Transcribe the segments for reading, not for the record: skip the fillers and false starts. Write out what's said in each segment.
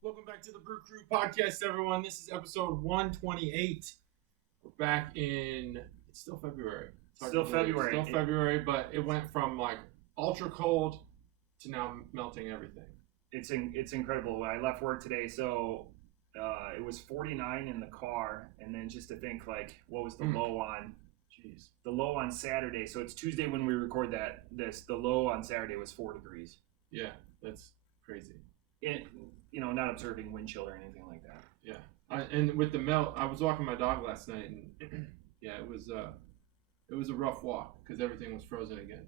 Welcome back to the Brew Crew podcast, everyone. This is episode 128. We're back in, it's still February. Still February, but it went from like ultra cold to now melting everything. It's incredible. I left work today, so it was 49 in the car, and then just to think like, what was the low on? Jeez. The low on Saturday. So it's Tuesday when we record the low on Saturday was 4 degrees. Yeah, that's crazy. Not observing wind chill or anything like that. Yeah, and with the melt, I was walking my dog last night, and yeah, it was a rough walk because everything was frozen again.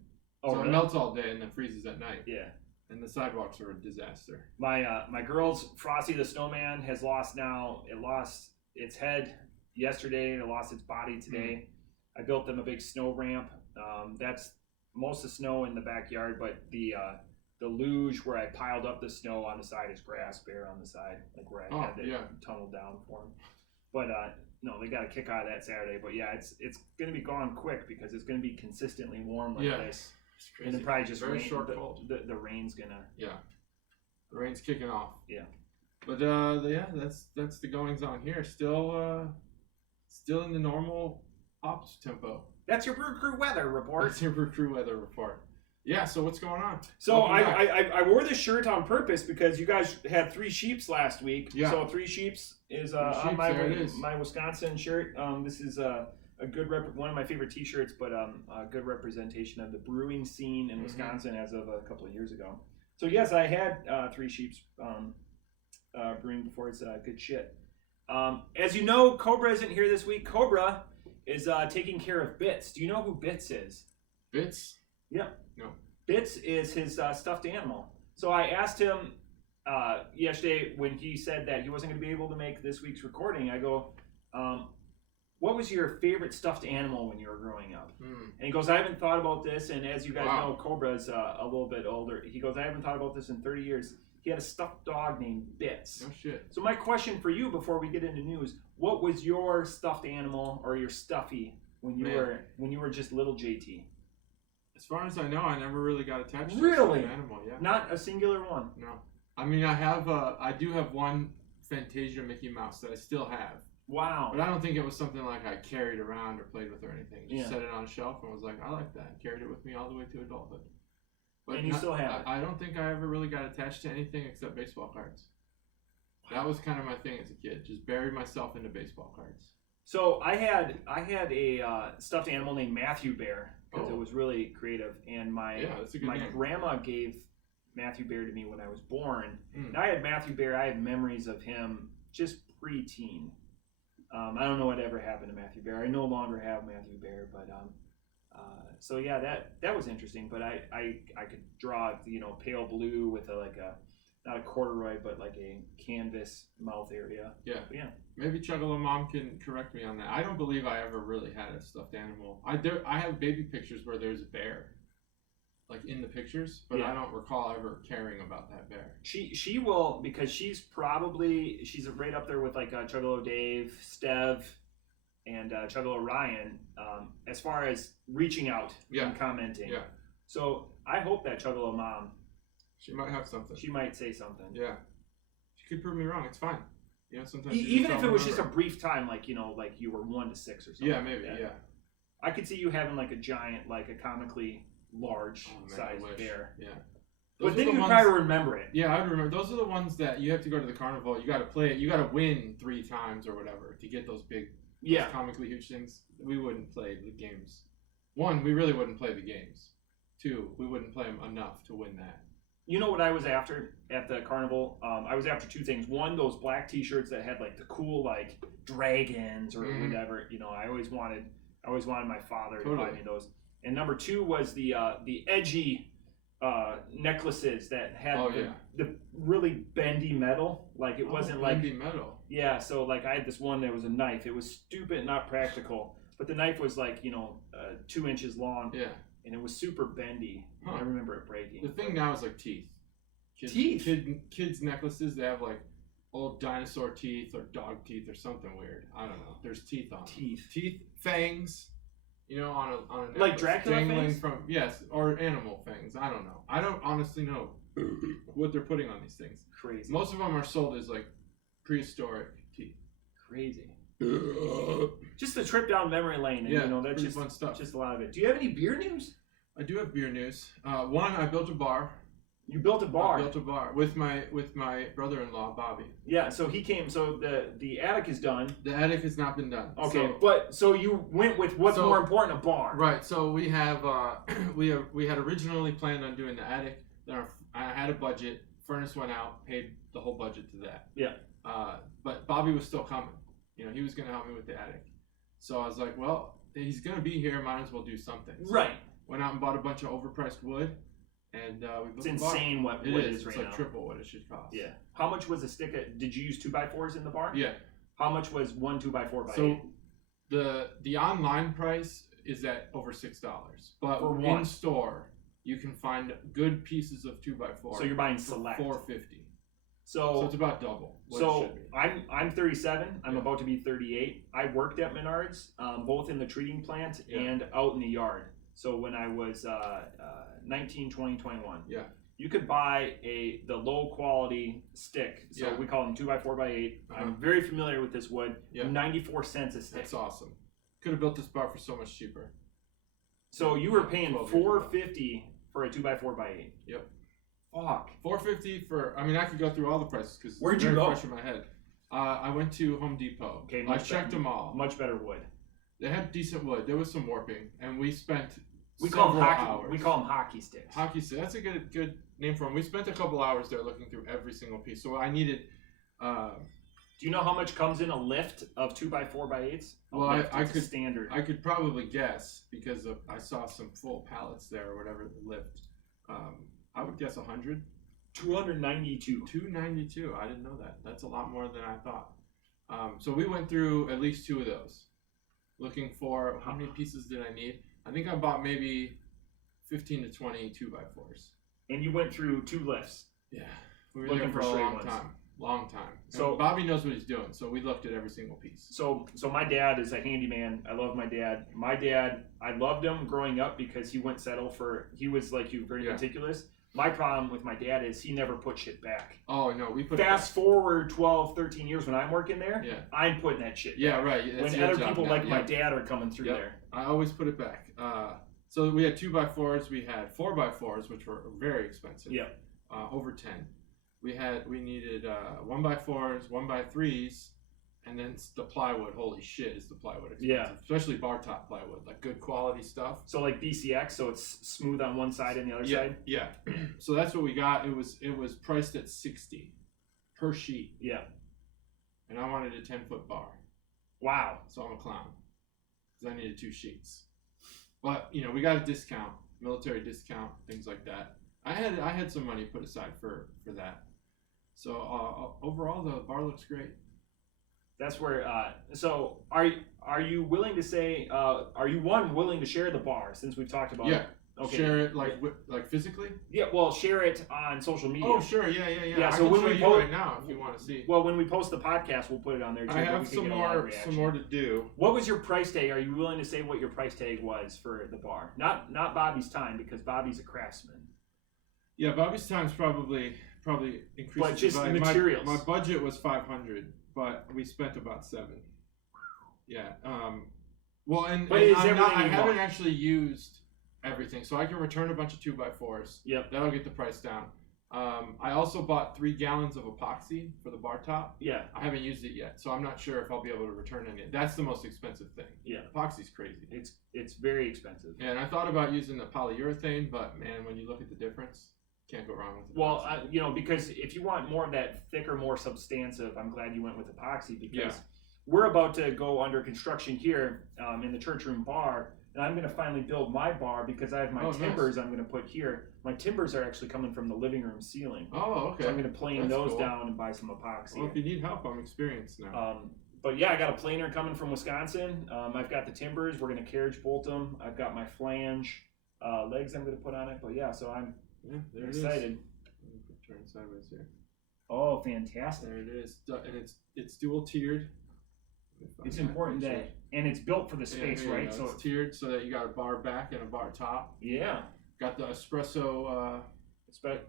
Oh, so really? It melts all day and then freezes at night. Yeah. And the sidewalks are a disaster. My girl's Frosty the Snowman has lost now. It lost its head yesterday. It lost its body today. I built them a big snow ramp. That's most of the snow in the backyard, but the luge where I piled up the snow on the side is grass bare on the side, like where I had it tunneled down for them. But no, they got a kick out of that Saturday. But yeah, it's going to be gone quick because it's going to be consistently warm like this. It's crazy. And then probably just very rain. short cold. The rain's gonna. Yeah, the rain's kicking off. Yeah. But that's the goings on here. Still in the normal ops tempo. That's your Brew Crew weather report. That's your Brew Crew weather report. Yeah, so what's going on? So I wore this shirt on purpose because you guys had 3 Sheeps last week. Yeah. So 3 Sheeps is on my Wisconsin shirt. This is a good one of my favorite T-shirts, but a good representation of the brewing scene in Wisconsin as of a couple of years ago. So yes, I had 3 Sheeps brewing before. It's good shit. As you know, Cobra isn't here this week. Cobra is taking care of Bits. Do you know who Bits is? Bits? Yeah. No. Bits is his stuffed animal. So I asked him yesterday when he said that he wasn't going to be able to make this week's recording. I go, what was your favorite stuffed animal when you were growing up? And he goes, I haven't thought about this. And as you guys know, Cobra's a little bit older. He goes, I haven't thought about this in 30 years. He had a stuffed dog named Bits. No shit. So my question for you before we get into news, what was your stuffed animal or your stuffy when you were just little JT? As far as I know, I never really got attached to really? an animal. Yeah. Not a singular one. No. I mean, I do have one Fantasia Mickey Mouse that I still have. Wow. But I don't think it was something like I carried around or played with or anything. Just set it on a shelf and was like, I like that. Carried it with me all the way to adulthood. But and you still have it? I don't think I ever really got attached to anything except baseball cards. That was kind of my thing as a kid. Just buried myself into baseball cards. So I had a stuffed animal named Matthew Bear because it was really creative, and my name. grandma gave Matthew Bear to me when I was born. And I had Matthew Bear. I have memories of him just pre-teen. I don't know what ever happened to Matthew Bear. I no longer have Matthew Bear, but so yeah, that was interesting. But I could draw pale blue with not a corduroy, but like a canvas mouth area. Yeah. But yeah. Maybe Chuggalo Mom can correct me on that. I don't believe I ever really had a stuffed animal. I have baby pictures where there's a bear, like in the pictures, but I don't recall ever caring about that bear. She will, because she's right up there with like Chuggalo Dave, Stev, and Chuggalo Ryan as far as reaching out and commenting. Yeah. So I hope that Chuggalo Mom. She might have something. She might say something. Yeah. She could prove me wrong. It's fine. Sometimes even if it was just a brief time, like like you were 1 to 6 or something. Yeah, maybe. Like yeah. I could see you having like a giant, like a comically large sized bear. Yeah. But then you probably remember it. Yeah, I would remember. Those are the ones that you have to go to the carnival. You got to play it. You got to win 3 times or whatever to get those big, those comically huge things. We wouldn't play the games. 1, we really wouldn't play the games. 2, we wouldn't play them enough to win that. You know what I was after at the carnival? I was after 2 things. 1, those black T-shirts that had like the cool like dragons or whatever. I always wanted my father to buy me those. And number 2 was the edgy necklaces that had the really bendy metal. Like it wasn't like bendy metal. Yeah, so like I had this one that was a knife. It was stupid, not practical, but the knife was like 2 inches long. Yeah. And it was super bendy. I remember it breaking. The thing now is like teeth. Kids' necklaces, they have like old dinosaur teeth or dog teeth or something weird. I don't know. There's teeth on them. Teeth, fangs, on a necklace. Like Dracula dangling fangs? From, yes, or animal fangs. I don't know. I don't honestly know. what they're putting on these things. Crazy. Most of them are sold as like prehistoric tea. Crazy. Just a trip down memory lane, and that's just fun stuff. Just a lot of it. Do you have any beer news? I do have beer news. One, I built a bar. You built a bar. I built a bar with my brother-in-law Bobby. Yeah, so he came. So the attic is done. The attic has not been done. Okay, so you went with what's more important, a bar. Right. So we have we had originally planned on doing the attic. Then I had a budget. Furnace went out. Paid the whole budget to that. Yeah. But Bobby was still coming. He was gonna help me with the attic. So I was like, well, he's gonna be here. Might as well do something. So right. Went out and bought a bunch of overpriced wood. And we built it's insane what it wood is right it's now. like triple what it should cost. Yeah. How much was a stick did you use 2x4s in the bar? Yeah. How much was one 2x4 So 8? the online price is at over $6. But For in store you can find good pieces of 2x4. So you're buying select. $4.50. So it's about double what so it should be. I'm 37. I'm about to be 38. I worked at Menards, both in the treating plant and out in the yard. So when I was 19, 20, 21, you could buy the low quality stick. So we call them 2x4x8. I'm very familiar with this wood. 94 cents a stick. That's awesome. Could have built this bar for so much cheaper. So you were paying $4.50 for a 2x4x8. Yep. Fuck. $4.50 for. I mean, I could go through all the prices because where'd you go? Fresh in my head. I went to Home Depot. Okay, I checked them all. Much better wood. They had decent wood. There was some warping, and we spent. We call them hockey sticks. Hockey sticks. That's a good name for them. We spent a couple hours there looking through every single piece. So I needed. Do you know how much comes in a lift of 2x4x8s? Well, I could standard. I could probably guess because I saw some full pallets there or whatever the lift. I would guess 100. 292. 292. I didn't know that. That's a lot more than I thought. So we went through at least 2 of those, looking for how many pieces did I need. I think I bought maybe 15 to 20 2x4s. And you went through 2 lifts. Yeah, we were looking for a long time. So Bobby knows what he's doing. So we looked at every single piece. So my dad is a handyman. I love my dad. My dad, I loved him growing up because he wouldn't settle for. He was like you, very meticulous. My problem with my dad is he never put shit back. Oh, no, we put Fast forward 12, 13 years when I'm working there, yeah. I'm putting that shit back. Yeah, right. That's when other people like my dad are coming through there. I always put it back. So we had 2x4s, we had 4x4s, which were very expensive. Yeah. Over 10. We needed 1x4s, 1x3s, and then the plywood. Holy shit, is the plywood expensive. Yeah. Especially bar top plywood, like good quality stuff. So like BCX, so it's smooth on one side and the other side? Yeah. So that's what we got. It was priced at $60 per sheet. Yeah. And I wanted a 10-foot bar. Wow. So I'm a clown. Because I needed 2 sheets. But, we got a discount, military discount, things like that. I had some money put aside for that. So overall, the bar looks great. That's where. So are you willing to say? Are you willing to share the bar since we've talked about it? Yeah. Okay. Share it like physically? Yeah. Well, share it on social media. Oh, sure. Yeah. Yeah. So when we post right now, if you want to see. Well, when we post the podcast, we'll put it on there too. I have some more to do. What was your price tag? Are you willing to say what your price tag was for the bar? Not Bobby's time, because Bobby's a craftsman. Yeah, Bobby's time's probably increased. But just the materials. My budget was $500, but we spent about $7. Yeah. Well, I haven't actually used everything, so I can return a bunch of 2x4s. Yep. That'll get the price down. I also bought 3 gallons of epoxy for the bar top. Yeah. I haven't used it yet, so I'm not sure if I'll be able to return any. That's the most expensive thing. Yeah. Epoxy's crazy. It's very expensive. Yeah, and I thought about using the polyurethane, but man, when you look at the difference, can't go wrong with it. Well, because if you want more of that thicker, more substantive, I'm glad you went with epoxy, because we're about to go under construction here in the church room bar, and I'm going to finally build my bar because I have my timbers I'm going to put here. My timbers are actually coming from the living room ceiling. Oh, okay. So I'm going to plane those down and buy some epoxy. Well, if you need help, I'm experienced now. But yeah, I got a planer coming from Wisconsin. I've got the timbers. We're going to carriage bolt them. I've got my flange legs I'm going to put on it. But yeah, so I'm excited. Turn sideways here. Oh, fantastic! There it is, and it's dual tiered. It's important that, and it's built for the space, right? So it's tiered so that you got a bar back and a bar top. Yeah. Got the espresso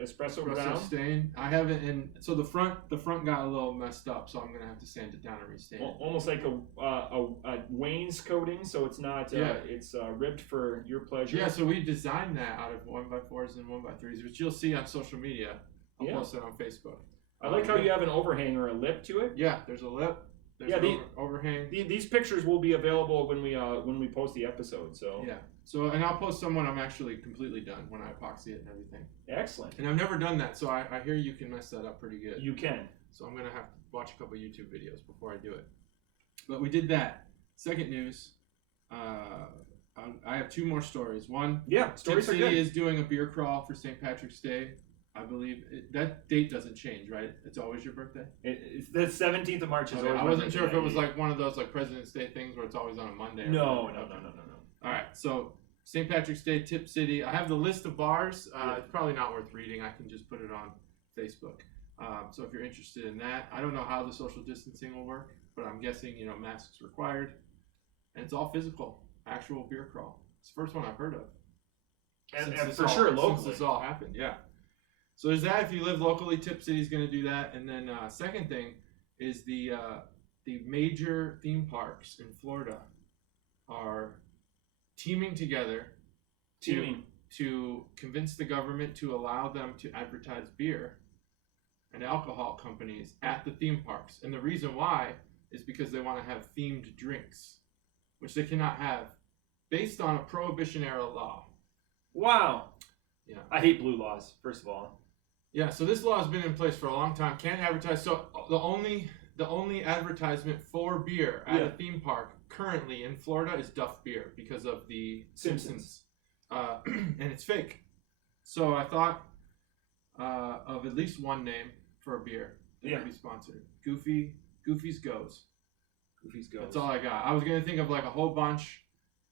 Espresso brown. stain. I haven't, and so the front got a little messed up, so I'm gonna have to sand it down and restain it. Almost like a wainscoting, so it's not. It's ribbed for your pleasure. Yeah, so we designed that out of 1x4s and 1x3s, which you'll see on social media. I'll post it on Facebook. I like how you have an overhang or a lip to it. Yeah, there's a lip. There's an overhang. These pictures will be available when we post the episode. So yeah. So and I'll post some when I'm actually completely done, when I epoxy it and everything. Excellent. And I've never done that, so I hear you can mess that up pretty good. You can. So I'm gonna have to watch a couple YouTube videos before I do it. But we did that. Second news. I have two more stories. One. Yeah. Stories Tip are City good. is doing a beer crawl for St. Patrick's Day. I believe that date doesn't change, right? It's always your birthday. It's the 17th of March. Okay, I wasn't sure if it was like one of those like President's Day things where it's always on a Monday. No. All right, so St. Patrick's Day, Tip City. I have the list of bars. It's probably not worth reading. I can just put it on Facebook. So if you're interested in that, I don't know how the social distancing will work, but I'm guessing masks required, and it's all physical, actual beer crawl. It's the first one I've heard of. And for sure, locally. Since this all happened, yeah. So there's that. If you live locally, Tip City's going to do that. And then second thing is the major theme parks in Florida are teaming together to convince the government to allow them to advertise beer and alcohol companies at the theme parks. And the reason why is because they want to have themed drinks, which they cannot have based on a Prohibition-era law. Wow. Yeah. I hate blue laws, first of all. Yeah, so this law has been in place for a long time. Can't advertise. So the only advertisement for beer at a theme park currently in Florida is Duff Beer because of the Simpsons. And it's fake. So I thought of at least one name for a beer that could be sponsored. Goofy's Goes. Goofy's Goes. That's all I got. I was going to think of like a whole bunch,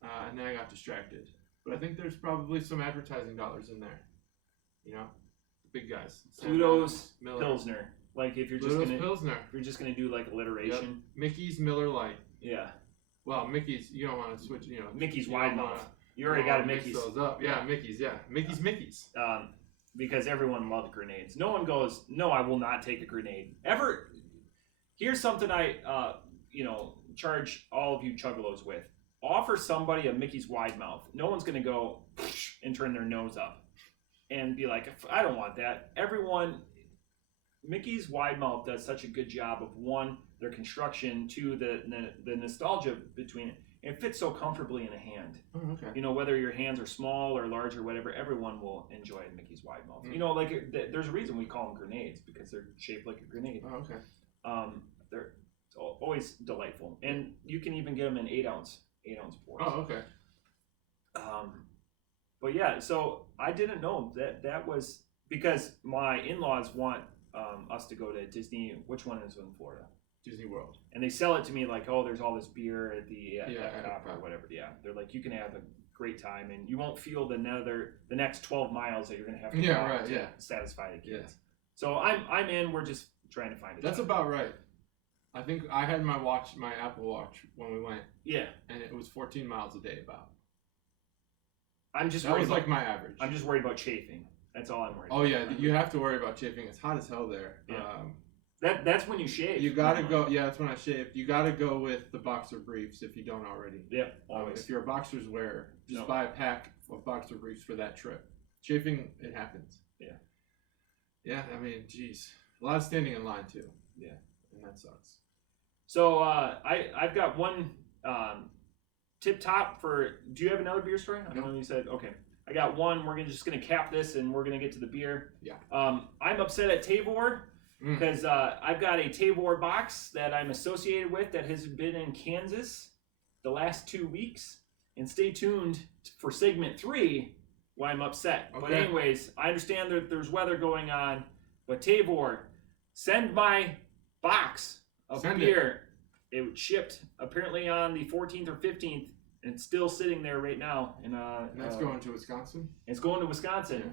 and then I got distracted. But I think there's probably some advertising dollars in there. The big guys. Pluto's Pilsner. Like if you're Pilsner. If you're just gonna do like alliteration. Yep. Mickey's Miller Lite. Yeah. Well, Mickey's. You don't want to switch. Mickey's Wide Mouth. You already got a Mickey's. Mix those up. Yeah, Mickey's. Yeah, Mickey's. Because everyone loves grenades. No one goes, no, I will not take a grenade ever. Here's something I charge all of you chuggalos with. Offer somebody a Mickey's Wide Mouth. No one's gonna go and turn their nose up and be like, I don't want that. Mickey's Wide Mouth does such a good job of one, their construction, two, the nostalgia between it. It fits so comfortably in a hand. Oh, okay. Whether your hands are small or large or whatever, everyone will enjoy a Mickey's Wide Mouth. There's a reason we call them grenades because they're shaped like a grenade. Oh, okay. They're always delightful, and you can even get them in 8-ounce pours. Oh, okay. But yeah, so I didn't know that was because my in-laws want us to go to Disney. Which one is in Florida? Disney World. And they sell it to me like, oh, there's all this beer at the Epcot or whatever. Yeah, they're like, you can have a great time, and you won't feel the next 12 miles that you're gonna have to walk to satisfy the kids. Yeah. So I'm in. We're just trying to find it. That's about right. I think I had my Apple Watch when we went. Yeah. And it was 14 miles a day about. That was like my average. I'm just worried about chafing. That's all I'm worried about. Oh yeah, you have to worry about chafing. It's hot as hell there. Yeah. That's when you shave. You gotta go. Yeah, that's when I shaved. You gotta go with the boxer briefs if you don't already. Yeah, always. If you're a boxer's wearer, just buy a pack of boxer briefs for that trip. Chafing, it happens. Yeah. Yeah, I mean, geez, a lot of standing in line too. Yeah, and that sucks. So I've got one tip top for. Do you have another beer story? I know you said okay. I got one. We're just gonna cap this, and we're gonna get to the beer. Yeah. I'm upset at Tavor because I've got a Tavor box that I'm associated with that has been in Kansas the last 2 weeks. And stay tuned for segment 3 why I'm upset. Okay. But anyways, I understand that there's weather going on, but Tavor, send my box of beer. It shipped apparently on the 14th or 15th, and it's still sitting there right now. And that's going to Wisconsin? It's going to Wisconsin. Yeah.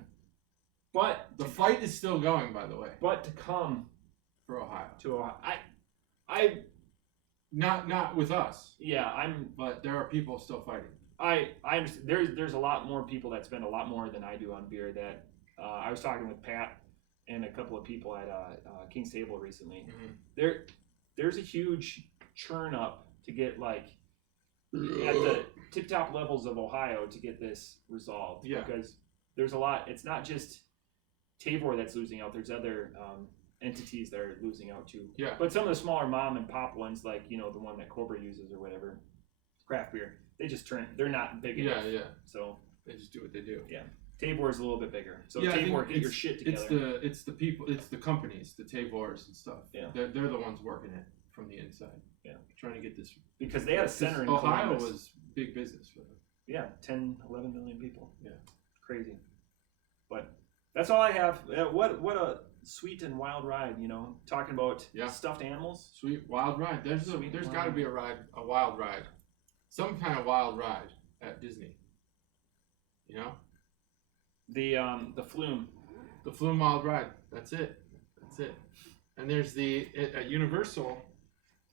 But the fight is still going, by the way. But to come for Ohio. To Ohio. I not with us. Yeah, but there are people still fighting. I understand. There's a lot more people that spend a lot more than I do on beer that I was talking with Pat and a couple of people at King's Table recently. Mm-hmm. There's a huge churn up to get like at the tip top levels of Ohio to get this resolved. Yeah. Because there's a lot. It's not just Tabor that's losing out. There's other entities that are losing out too. Yeah. But some of the smaller mom and pop ones, like, you know, the one that Cobra uses or whatever, craft beer, they just they're not big enough. Yeah. So they just do what they do. Yeah. Tabor is a little bit bigger. So yeah, Tabor, get your shit together. It's the people, it's the companies, the Tabors and stuff. Yeah. They're the ones working it from the inside. Yeah. Trying to get this. Because they had a center in Ohio Columbus. was big business for them. Yeah, 10, 11 million people. Yeah. Crazy. But that's all I have. What a sweet and wild ride, you know. Talking about stuffed animals. Sweet wild ride. There's got to be a wild ride. Some kind of wild ride at Disney. You know? The Flume. The Flume Wild Ride. That's it. And there's at Universal,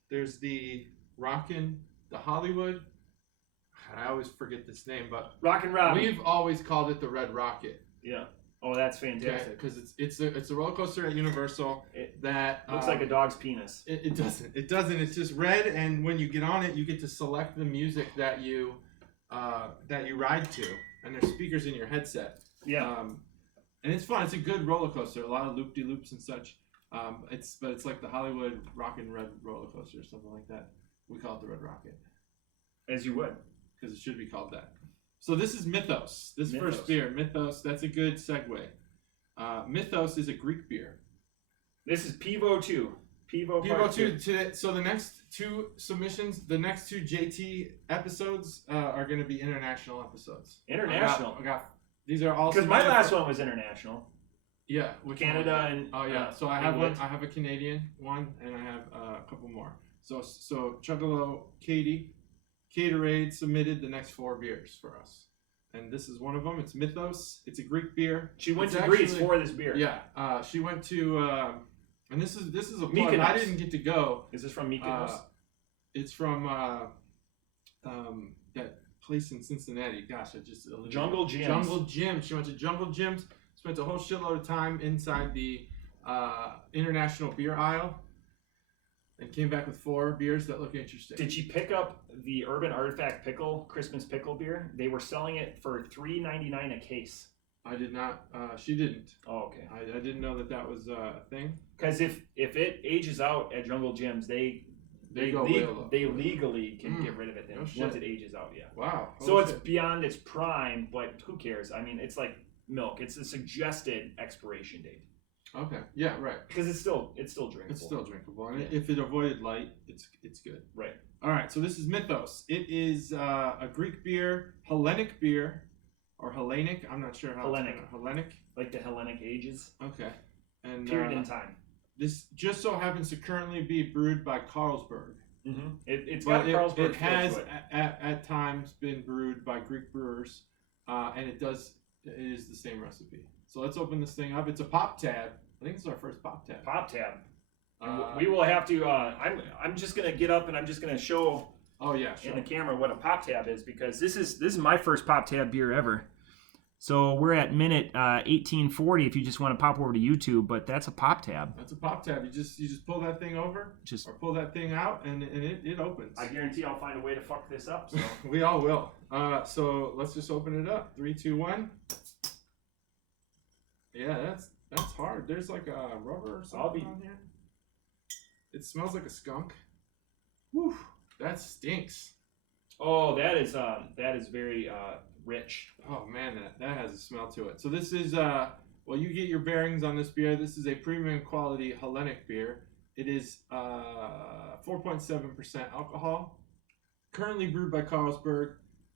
there's the Hollywood. I always forget this name, but Rockin' Rob. We've always called it the Red Rocket. Yeah. Oh, that's fantastic. Because it's a roller coaster at Universal that looks like a dog's penis. It doesn't. It doesn't. It's just red, and when you get on it, you get to select the music that you ride to, and there's speakers in your headset. Yeah. And it's fun. It's a good roller coaster. A lot of loop-de-loops and such. It's like the Hollywood Rockin' Red roller coaster or something like that. We call it the Red Rocket. As you would. Because it should be called that. So this is Mythos. First beer, Mythos. That's a good segue. Mythos is a Greek beer. This is Pivo 2. Pivo 2 today. So the next two submissions, the next two JT episodes are going to be international episodes. International? I got these are all because my last one was international. Yeah, Canada and so I have one. I have a Canadian one, and I have a couple more. So Chuggalo Katie, Caterade submitted the next 4 beers for us, and this is one of them. It's Mythos. It's a Greek beer. She went to Greece for this beer. Yeah, she went to, and this is a plug. Mykonos. I didn't get to go. Is this from Mykonos? It's from that place in Cincinnati. Gosh, I just Jungle Gyms. Jungle Gym. She went to Jungle Gyms. Spent a whole shitload of time inside the international beer aisle, and came back with 4 beers that look interesting. Did she pick up the Urban Artifact Pickle Christmas Pickle beer? They were selling it for $3.99 a case. I did not. She didn't. Oh, okay. I didn't know that was a thing. Because if it ages out at Jungle Gyms, they legally can get rid of it then once it ages out. Yeah. Wow. So it's beyond its prime, but who cares? I mean, it's like milk. It's a suggested expiration date. Okay. Yeah. Right. Because it's still drinkable. It's still drinkable, and if it avoided light, it's good. Right. All right. So this is Mythos. It is a Greek beer, Hellenic beer, or Hellenic. I'm not sure how. Hellenic. Like the Hellenic ages. Okay. And period in time. This just so happens to currently be brewed by Carlsberg. Mm-hmm. It's got Carlsberg. It has at times been brewed by Greek brewers, and it is the same recipe. So let's open this thing up. It's a pop tab. I think it's our first pop tab. Pop tab. We will have to. I'm just gonna get up and I'm just gonna show. Oh yeah, sure. In the camera what a pop tab is, because this is my first pop tab beer ever. So we're at minute 1840 if you just want to pop over to YouTube, but that's a pop tab. That's a pop tab. You just pull that thing over, or pull that thing out, and it opens. I guarantee I'll find a way to fuck this up. So. We all will. So let's just open it up. 3, 2, 1. Yeah, that's hard. There's like a rubber or something on here. It smells like a skunk. Whew, that stinks. Oh, that is very rich. Oh man, that has a smell to it. So this is well, you get your bearings on this beer. This is a premium quality Hellenic beer. It is 4.7% alcohol. Currently brewed by Carlsberg,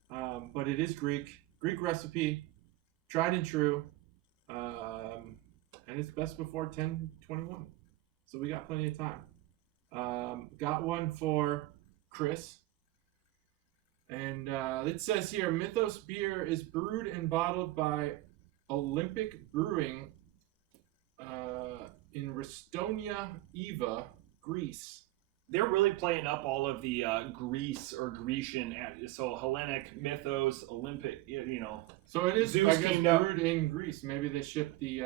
but it is Greek recipe, tried and true, and it's best before 10/21. So we got plenty of time. Got one for Chris. And it says here, Mythos beer is brewed and bottled by Olympic Brewing in Ristonia, Eva, Greece. they're really playing up all of the Greece or Grecian, so Hellenic mythos, Olympic, So it is, Zeus I guess, kingdom. brewed in Greece. Maybe they shipped the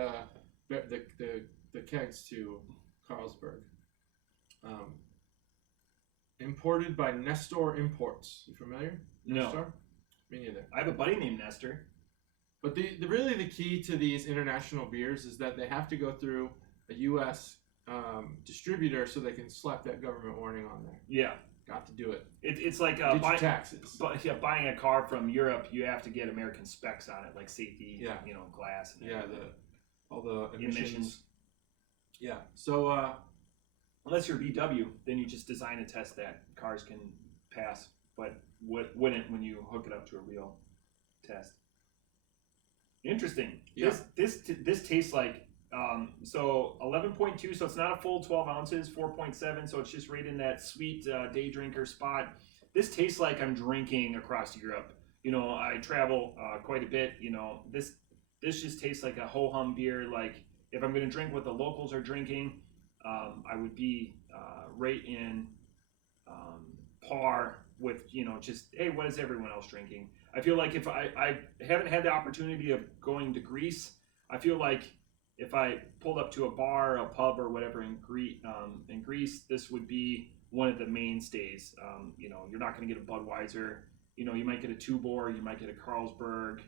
kegs to Carlsberg. Imported by Nestor Imports. You familiar? No. Nestor? Me neither. I have a buddy named Nestor. But really the key to these international beers is that they have to go through a U.S. Distributor so they can slap that government warning on there. Yeah. Got to do it. It's like taxes. But yeah, buying a car from Europe, you have to get American specs on it, like safety, glass. And all the emissions. Yeah. So unless you're VW, then you just design a test that cars can pass, but wouldn't when you hook it up to a real test. Interesting. Yeah. This tastes like so 11.2, so it's not a full 12 ounces, 4.7, so it's just right in that sweet day drinker spot. This tastes like I'm drinking across Europe. I travel quite a bit. This just tastes like a ho-hum beer. Like if I'm going to drink what the locals are drinking, I would be right in par with, just, hey, what is everyone else drinking? I feel like if I haven't had the opportunity of going to Greece, I feel like if I pulled up to a bar, a pub, or whatever in Greece, this would be one of the mainstays. You're not going to get a Budweiser. You might get a Tuborg, you might get a Carlsberg.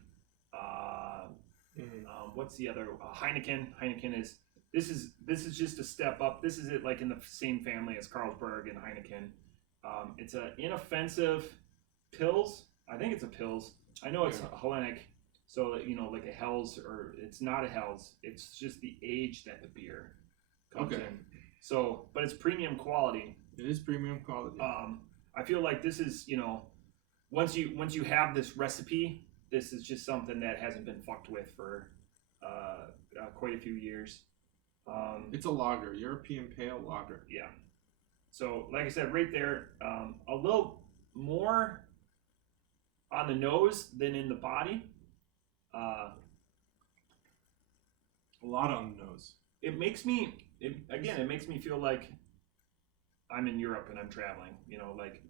What's the other? Heineken. Heineken is this is just a step up. This is it, like in the same family as Carlsberg and Heineken. It's an inoffensive Pils. I think it's a Pils. I know it's Hellenic. So, like a Hell's, or it's not a Hell's. It's just the age that the beer comes in. So, but it's premium quality. It is premium quality. I feel like this is, once you have this recipe, this is just something that hasn't been fucked with for quite a few years. It's a lager, European pale lager. Yeah. So, like I said, right there, a little more on the nose than in the body. A lot on the nose. It makes me feel like I'm in Europe and I'm traveling. Like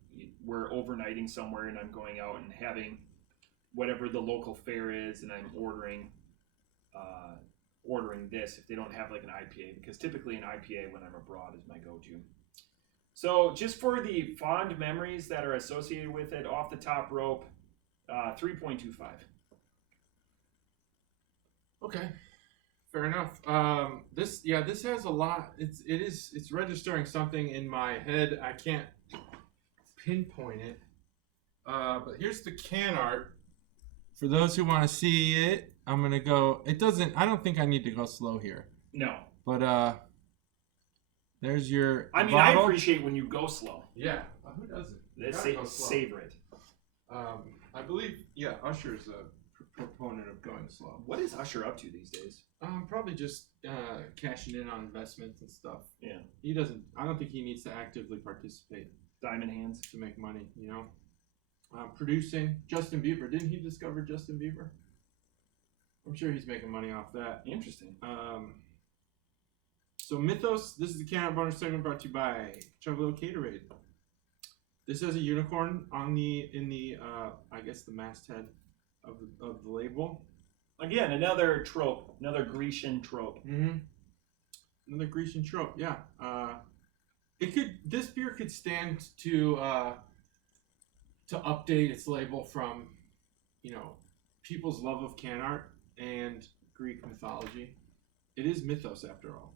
we're overnighting somewhere and I'm going out and having whatever the local fare is, and I'm ordering this if they don't have like an IPA, because typically an IPA when I'm abroad is my go-to. So just for the fond memories that are associated with it, off the top rope, 3.25. Okay, fair enough. This has a lot. It's registering something in my head. I can't pinpoint it. But here's the can art. For those who want to see it, I'm gonna go. I don't think I need to go slow here. No. But there's your. bottle. I appreciate when you go slow. Yeah. Who doesn't? Savor it. I believe. Yeah, Usher's a proponent of going slow. What is Usher up to these days? Probably just cashing in on investments and stuff. Yeah. He doesn't. I don't think he needs to actively participate. Diamond hands to make money. Producing Justin Bieber. Didn't he discover Justin Bieber? I'm sure he's making money off that. Interesting. So Mythos. This is the can bonus segment brought to you by Chug-A-Little Caterade. This has a unicorn on the I guess the masthead of the label. Again, another trope, another Grecian trope. Mm-hmm. Another Grecian trope, yeah. This beer could stand to update its label from, people's love of can art and Greek mythology. It is mythos after all,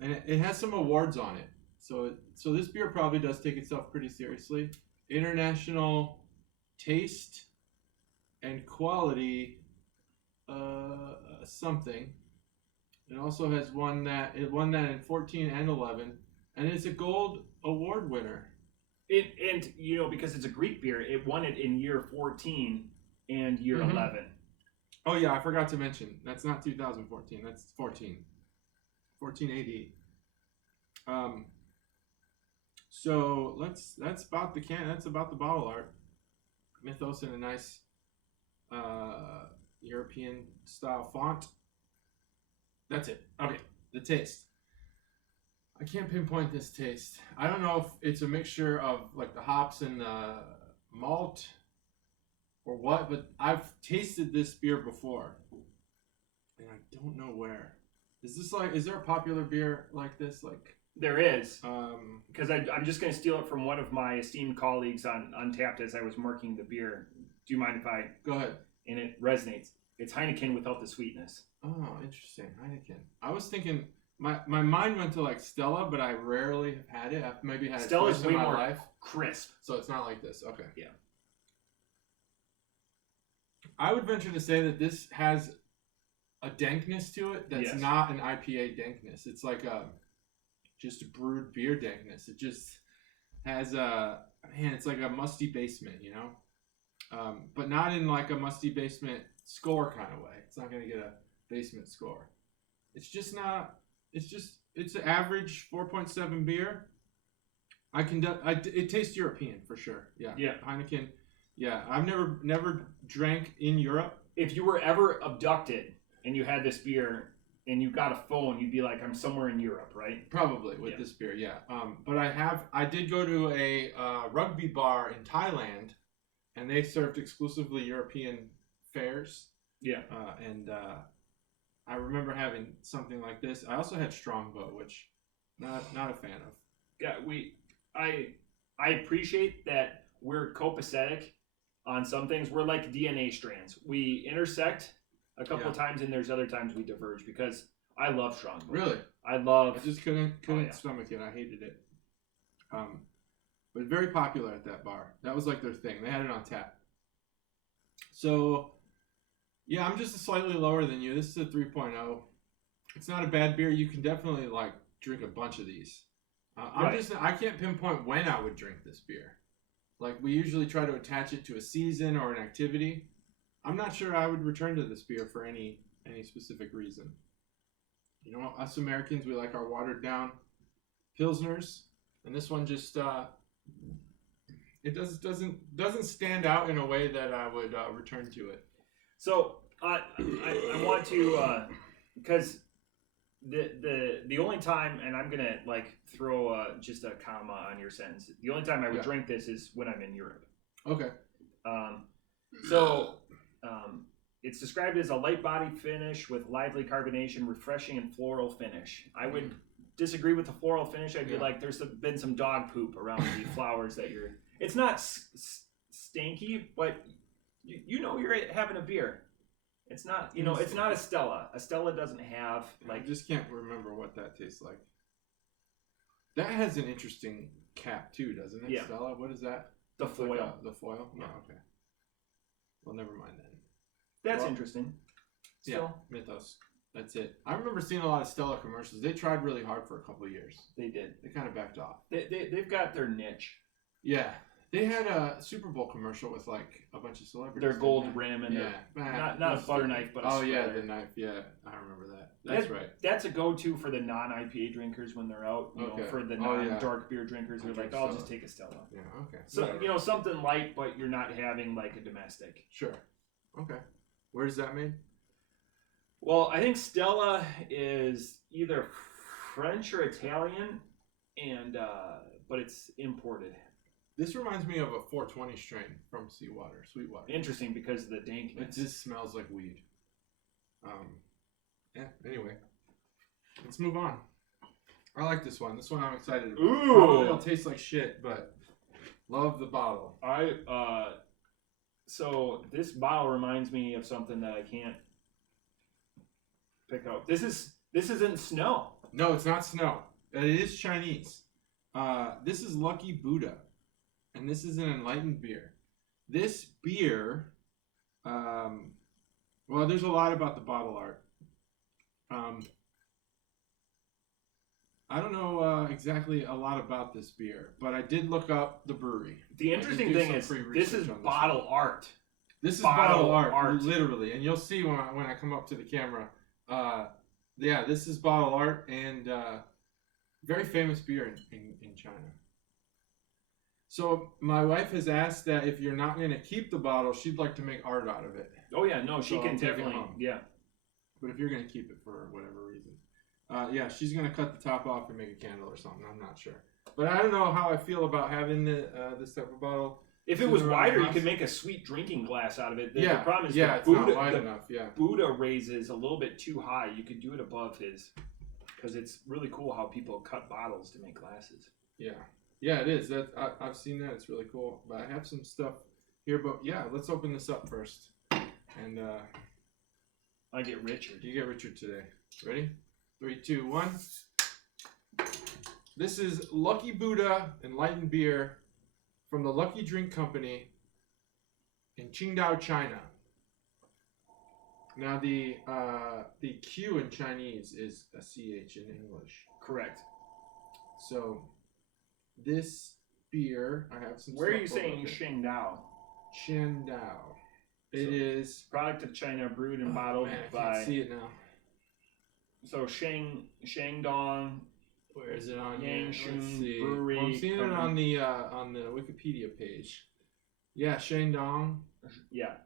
and it has some awards on it. So this beer probably does take itself pretty seriously. International taste and quality, something. It also has won that in 14 and 11, and it's a gold award winner. Because it's a Greek beer, it won it in year 14 and year 11. Oh yeah, I forgot to mention that's not 2014. That's 14 AD. So that's about the can. That's about the bottle art. Mythos in a nice European style font. That's it. Okay, the taste. I can't pinpoint this taste. I don't know if it's a mixture of like the hops and the malt or what, but I've tasted this beer before, and I don't know where. Is there a popular beer like this? Like there is, because I'm just going to steal it from one of my esteemed colleagues on Untapped as I was marking the beer. Do you mind if I go ahead? And it resonates. It's Heineken without the sweetness. Oh, interesting. Heineken. I was thinking my mind went to like Stella, but I rarely have had it. I've maybe had Stella's it twice way in my more life. Crisp. So it's not like this. Okay. Yeah. I would venture to say that this has a dankness to it that's not an IPA dankness. It's like just a brewed beer dankness. It just has it's like a musty basement, you know? But not in like a musty basement score kind of way. It's not going to get a basement score. It's just not, it's an average 4.7 beer. It tastes European for sure. Yeah. Yeah. Heineken. Yeah. I've never drank in Europe. If you were ever abducted and you had this beer and you got a phone, you'd be like, I'm somewhere in Europe, right? Probably with this beer. Yeah. But I did go to a rugby bar in Thailand, and they served exclusively European fares. Yeah. I remember having something like this. I also had Strongbow, which not a fan of. Yeah, I appreciate that we're copacetic on some things. We're like DNA strands. We intersect a couple of times, and there's other times we diverge because I love Strongbow. Really? I just couldn't stomach it. I hated it. But very popular at that bar. That was like their thing. They had it on tap. So, yeah, I'm just slightly lower than you. This is a 3.0. It's not a bad beer. You can definitely like drink a bunch of these. I can't pinpoint when I would drink this beer. Like we usually try to attach it to a season or an activity. I'm not sure I would return to this beer for any specific reason. You know, us Americans, we like our watered down pilsners, and this one just it doesn't stand out in a way that I would return to it. So I want to because the only time, and I'm gonna like throw just a comma on your sentence. The only time I would drink this is when I'm in Europe. Okay. It's described as a light body finish with lively carbonation, refreshing and floral finish. I would disagree with the floral finish. I'd be like, there's been some dog poop around the flowers that you're. It's not stanky, but you know you're having a beer. It's not, it's not a Stella. A Stella doesn't have like. I just can't remember what that tastes like. That has an interesting cap too, doesn't it? Yeah. Stella, what is that? The foil. Like the foil? Yeah. Oh, okay. Well, never mind then. That's interesting. Still. Yeah, Mythos. That's it. I remember seeing a lot of Stella commercials. They tried really hard for a couple of years. They did. They kind of backed off. They've got their niche. Yeah. They had a Super Bowl commercial with like a bunch of celebrities. Their gold rim and not a butter knife, but a yeah, the knife. Yeah, I remember that. That's right. That's a go-to for the non-IPA drinkers when they're out. You know, for the non-dark beer drinkers, they're like, I'll just take a Stella. Yeah, okay. So something light, but you're not having like a domestic. Sure. Okay. Where is that made? Well, I think Stella is either French or Italian, but it's imported. This reminds me of a 420 strain from Sweetwater. Interesting because of the dankness. It just smells like weed. Anyway, let's move on. I like this one. This one I'm excited about. Ooh! Probably it'll taste like shit, but love the bottle. So this bottle reminds me of something that I can't pick out. This isn't snow. No, it's not snow. It is Chinese. This is Lucky Buddha. And this is an enlightened beer. This beer, there's a lot about the bottle art. I don't know exactly a lot about this beer, but I did look up the brewery. The interesting thing is, this is bottle art. This is bottle art, literally. And you'll see when I come up to the camera. This is bottle art, and very famous beer in China. So my wife has asked that if you're not going to keep the bottle, she'd like to make art out of it. Oh yeah, no, she can definitely, yeah. But if you're going to keep it for whatever reason, Yeah, she's gonna cut the top off and make a candle or something. I'm not sure, but I don't know how I feel about having this type of bottle. If it was wider, you could make a sweet drinking glass out of it. The problem is it's not wide enough. Yeah, Buddha raises a little bit too high. You could do it above his, because it's really cool how people cut bottles to make glasses. Yeah, it is. I've seen that. It's really cool. But I have some stuff here. But yeah, let's open this up first. And I get Richard. You get Richard today. Ready? 3, 2, 1. This is Lucky Buddha Enlightened Beer from the Lucky Drink Company in Qingdao, China. Now the Q in Chinese is a CH in English. Correct. So this beer, I have some. Where are you saying Qingdao? Qingdao. It is product of China, brewed and bottled by. I can't see it now. So Shandong. Where is it on Yangshun Brewery? Well, I'm seeing it on the Wikipedia page. Yeah, Shandong. Yeah.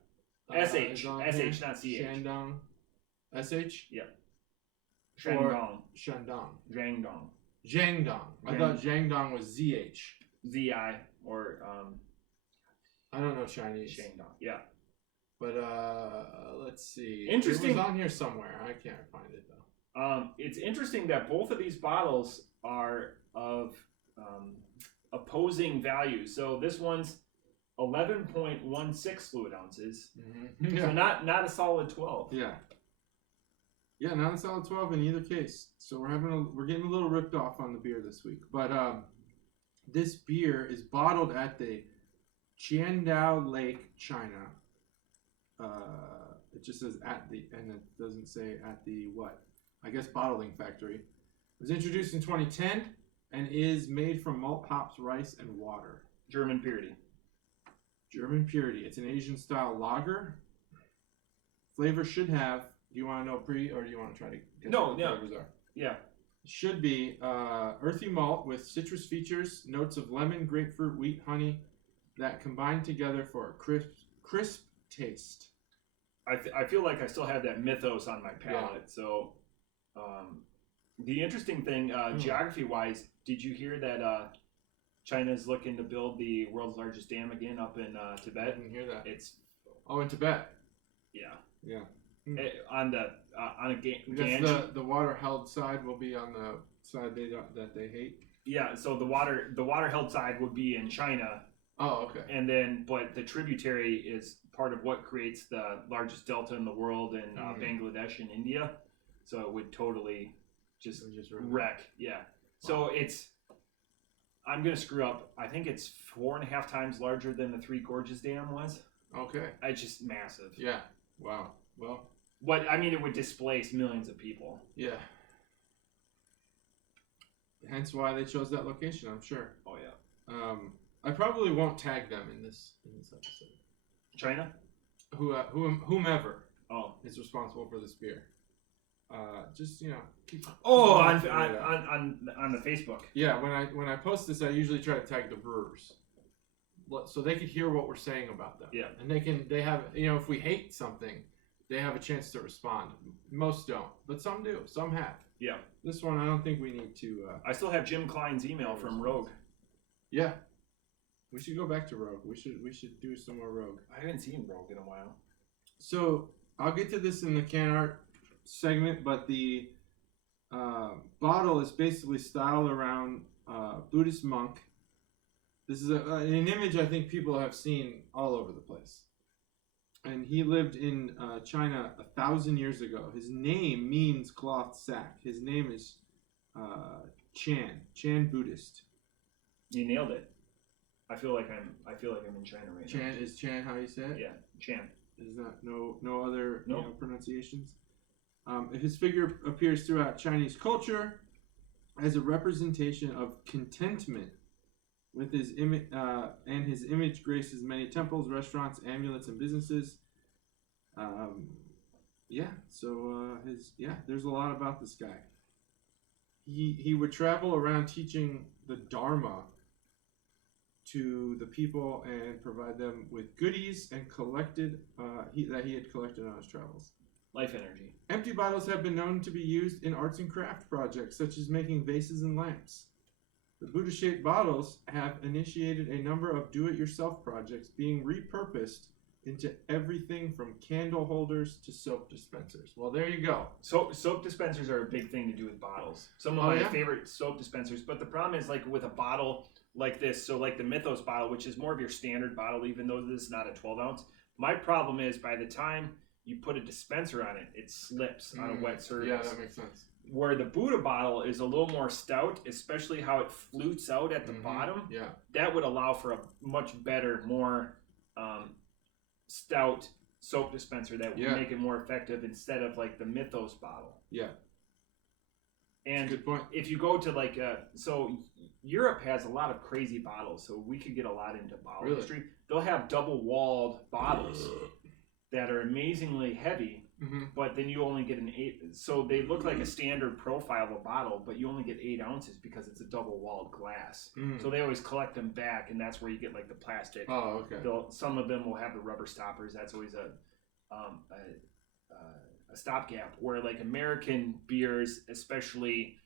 SH, not CH. Shandong. SH? Yeah. Shandong. Shandong. Jiangdong. I thought Jiangdong was ZH. ZI or I don't know Chinese. Shandong. Yeah. But let's see. Interesting. It was on here somewhere. I can't find it though. It's interesting that both of these bottles are of opposing values. So this one's 11.16 fluid ounces. Mm-hmm. Yeah. So not a solid 12. Yeah. Yeah, not a solid 12 in either case. So we're getting a little ripped off on the beer this week. But this beer is bottled at the Qiandao Lake, China. It just says at the, and it doesn't say at the what? I guess bottling factory. It was introduced in 2010 and is made from malt, hops, rice, and water. German purity. German purity. It's an Asian-style lager. Flavor should have. Do you want to know pre, or do you want to try to guess what the flavors are? Yeah. Should be earthy malt with citrus features, notes of lemon, grapefruit, wheat, honey that combine together for a crisp taste. I feel like I still have that mythos on my palate. Yeah. So the interesting thing, geography-wise, did you hear that China's looking to build the world's largest dam again up in Tibet? I didn't hear that. It's in Tibet. Yeah. Yeah. On a Ganges. The water held side will be on the side that they hate. Yeah. So the water held side would be in China. Oh, okay. And then, but the tributary is part of what creates the largest delta in the world in Bangladesh and India. So it would totally just wreck. Yeah. So it's, I'm going to screw up. I think it's 4.5 times larger than the Three Gorges Dam was. Okay. It's just massive. Yeah. Wow. Well. But, I mean, it would displace millions of people. Yeah. Hence why they chose that location, I'm sure. Oh, yeah. I probably won't tag them in this episode. China? Whomever is responsible for this beer. Just keep. Oh, on the Facebook. Yeah, when I post this, I usually try to tag the brewers, so they can hear what we're saying about them. Yeah, and they have if we hate something, they have a chance to respond. Most don't, but some do. Some have. Yeah. This one, I don't think we need to. I still have Jim Klein's email from Rogue. Yeah. We should go back to Rogue. We should do some more Rogue. I haven't seen Rogue in a while. So I'll get to this in the can art segment, but the bottle is basically styled around Buddhist monk. This is an image I think people have seen all over the place. And he lived in China 1,000 years ago. His name means cloth sack. His name is Chan Buddhist. You nailed it. I feel like I'm in China right now. Is Chan how you say it? Yeah, Chan. Is that no other pronunciations? His figure appears throughout Chinese culture as a representation of contentment with his image, and his image graces many temples, restaurants, amulets, and businesses. There's a lot about this guy. He would travel around teaching the Dharma to the people and provide them with goodies and that he had collected on his travels. Life energy. Empty bottles have been known to be used in arts and craft projects, such as making vases and lamps. The Buddha-shaped bottles have initiated a number of do-it-yourself projects being repurposed into everything from candle holders to soap dispensers. Well, there you go. So soap dispensers are a big thing to do with bottles. Some of my favorite soap dispensers. But the problem is, like, with a bottle like this, so like the Mythos bottle, which is more of your standard bottle, even though this is not a 12 ounce. My problem is by the time you put a dispenser on it, it slips on a wet surface. Yeah, that makes sense. Where the Buddha bottle is a little more stout, especially how it flutes out at the bottom. Yeah. That would allow for a much better, more stout soap dispenser that would make it more effective instead of like the Mythos bottle. Yeah. And good point. If you go to like so Europe has a lot of crazy bottles, so we could get a lot into bottle history. They'll have double walled bottles that are amazingly heavy, but then you only get an 8. So they look like a standard profile of a bottle, but you only get 8 ounces because it's a double walled glass. So they always collect them back, and that's where you get like the plastic. Oh, okay. Some of them will have the rubber stoppers. That's always a stopgap. Where like American beers, especially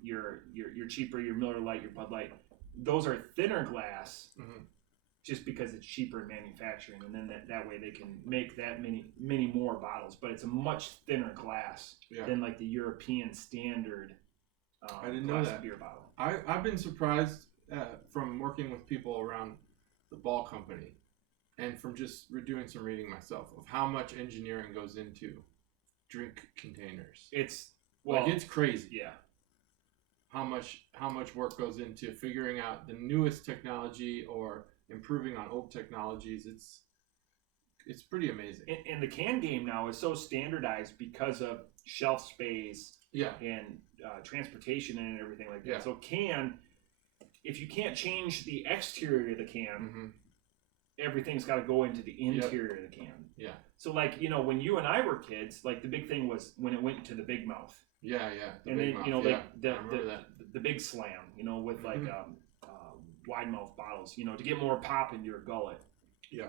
your cheaper, your Miller Lite, your Bud Light, those are thinner glass. Just because it's cheaper in manufacturing, and then that way they can make that many more bottles, but it's a much thinner glass than like the European standard I didn't know that. beer bottle. I've been surprised from working with people around the Ball Company and from just doing some reading myself of how much engineering goes into drink containers. It's crazy. Yeah. How much work goes into figuring out the newest technology or improving on old technologies. It's pretty amazing. And the can game now is so standardized because of shelf space and transportation and everything like that. So if you can't change the exterior of the can, everything's got to go into the interior of the can. Yeah. So like, when you and I were kids, like the big thing was when it went into the big mouth. Yeah. And then, like the big slam, with like wide mouth bottles, to get more pop into your gullet. Yeah.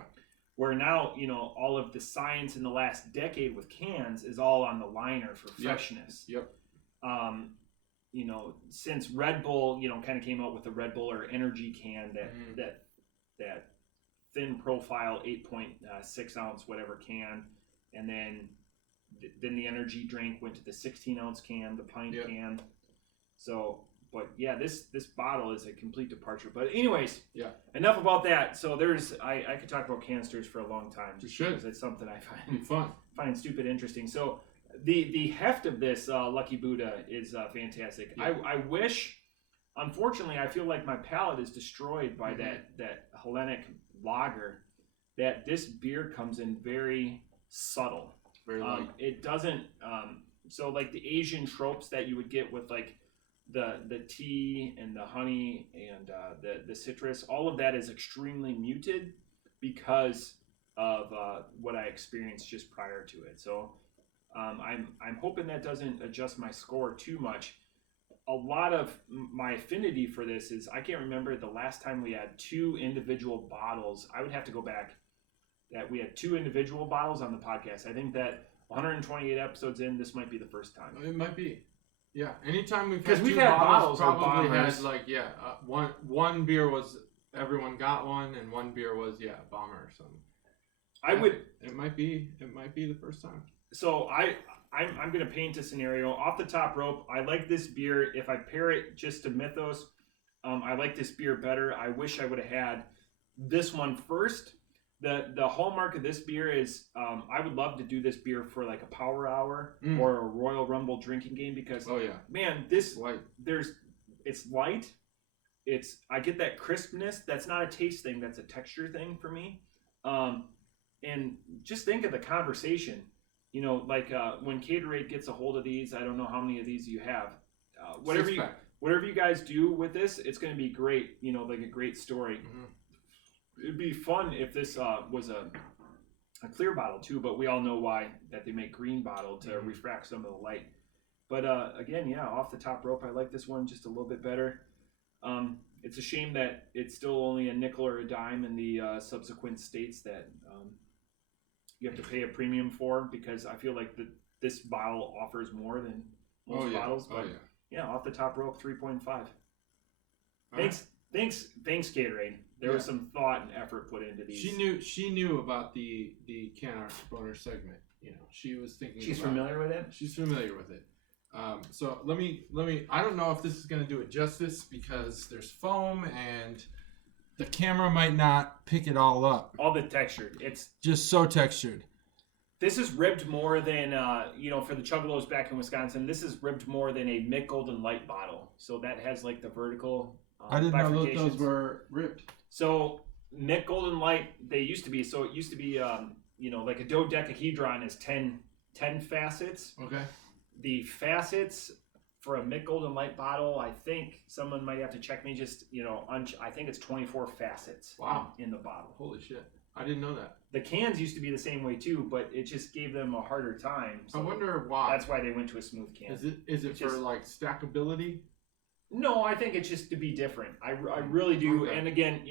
Where now, all of the science in the last decade with cans is all on the liner for freshness. Yep. Since Red Bull, kind of came out with the Red Bull or energy can that thin profile 8.6 ounce whatever can, and then the energy drink went to the 16 ounce can, the pint can. So. But yeah, this bottle is a complete departure. But anyways, enough about that. So I could talk about canisters for a long time. You should. Because it's something I fun. Find stupid interesting. So the heft of this Lucky Buddha is fantastic. Yeah. I wish, unfortunately, I feel like my palate is destroyed by that Hellenic lager. That this beer comes in very subtle. Very light. It doesn't. So like the Asian tropes that you would get with like the tea and the honey and the citrus, all of that is extremely muted because of what I experienced just prior to it. So I'm hoping that doesn't adjust my score too much. A lot of my affinity for this is I can't remember the last time we had 2 individual bottles. I would have to go back that we had 2 individual bottles on the podcast. I think that 128 episodes in, this might be the first time. It might be. Yeah, anytime we've had bottles probably had one beer was everyone got one, and one beer was bomber or something. It might be the first time. So I'm gonna paint a scenario off the top rope. I like this beer. If I pair it just to Mythos, I like this beer better. I wish I would have had this one first. The hallmark of this beer is I would love to do this beer for like a power hour or a Royal Rumble drinking game because man, this light. It's light. I get that crispness. That's not a taste thing. That's a texture thing for me. And just think of the conversation. Like when Caterade gets a hold of these, I don't know how many of these you have. Whatever you guys do with this, it's going to be great. Like a great story. It'd be fun if this was a clear bottle too, but we all know why that they make green bottle to refract some of the light. But again, off the top rope, I like this one just a little bit better. It's a shame that it's still only a nickel or a dime in the subsequent states that you have to pay a premium for, because I feel like this bottle offers more than most bottles. But yeah, off the top rope, 3.5. Thanks, Gatorade. There was some thought and effort put into these. She knew about the can art boner segment. You know, she was thinking. She's familiar with it. She's familiar with it. So let me. I don't know if this is going to do it justice because there's foam and the camera might not pick it all up. All the texture. It's just so textured. This is ribbed more than, for the Chuggalos back in Wisconsin, this is ribbed more than a Mick Golden Light bottle. So that has like the vertical I didn't know those were ribbed. So Mick Golden Light, they used to be, like a dodecahedron is 10 facets. Okay. The facets for a Mick Golden Light bottle, I think someone might have to check me, I think it's 24 facets. Wow. In the bottle. Holy shit. I didn't know that. The cans used to be the same way too, but it just gave them a harder time. So I wonder why. That's why they went to a smooth can. Is it for like stackability? No, I think it's just to be different. I really do. Okay. And again,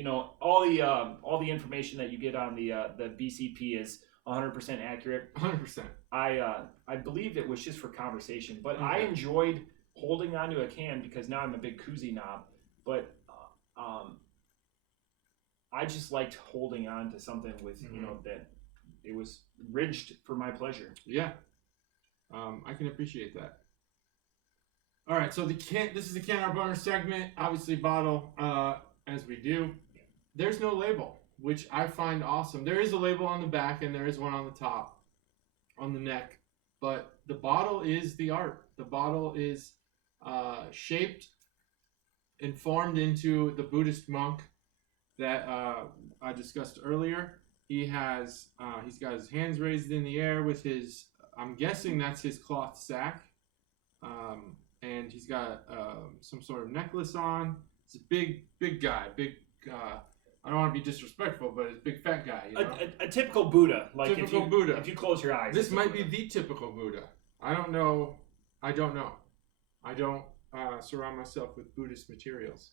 all the information that you get on the BCP is 100% accurate. 100%. I believe it was just for conversation, but I enjoyed holding onto a can because now I'm a big koozie knob. But I just liked holding on to something with that it was ridged for my pleasure. Yeah, I can appreciate that. All right, so this is the can art boner segment. Obviously, bottle as we do. There's no label, which I find awesome. There is a label on the back and there is one on the top, on the neck. But the bottle is the art. The bottle is shaped and formed into the Buddhist monk that I discussed earlier. He's got his hands raised in the air with his, I'm guessing that's his cloth sack. And he's got some sort of necklace on. He's a big guy. I don't want to be disrespectful, but he's a big fat guy. You know? A typical Buddha. Typical Buddha. If you close your eyes. This might be the typical Buddha. I don't know. I don't surround myself with Buddhist materials.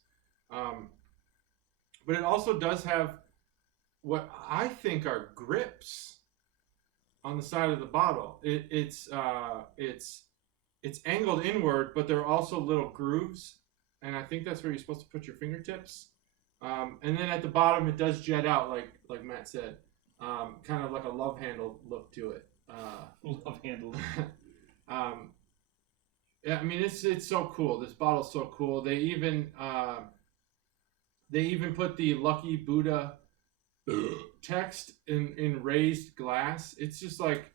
But it also does have what I think are grips on the side of the bottle. It's angled inward, but there are also little grooves, and I think that's where you're supposed to put your fingertips. And then at the bottom, it does jet out, like Matt said, kind of like a love handle look to it. Love handle. Yeah, I mean it's so cool. This bottle's so cool. They even put the Lucky Buddha text in raised glass. It's just like,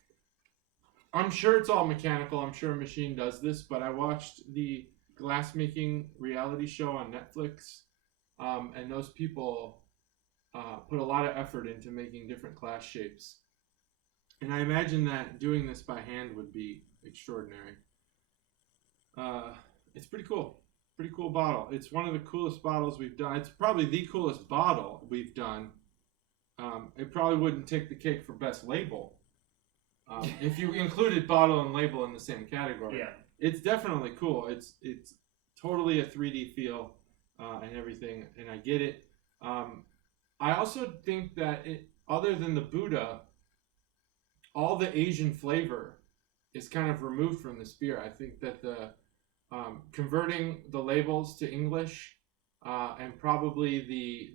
I'm sure it's all mechanical. I'm sure a machine does this, but I watched the glassmaking reality show on Netflix, and those people put a lot of effort into making different glass shapes. And I imagine that doing this by hand would be extraordinary. It's pretty cool. Pretty cool bottle. It's one of the coolest bottles we've done. It's probably the coolest bottle we've done. It probably wouldn't take the cake for best label. If you included bottle and label in the same category. Yeah. It's definitely cool. It's totally a 3D feel and everything, and I get it. I also think that other than the Buddha, all the Asian flavor is kind of removed from this beer. I think that the converting the labels to English and probably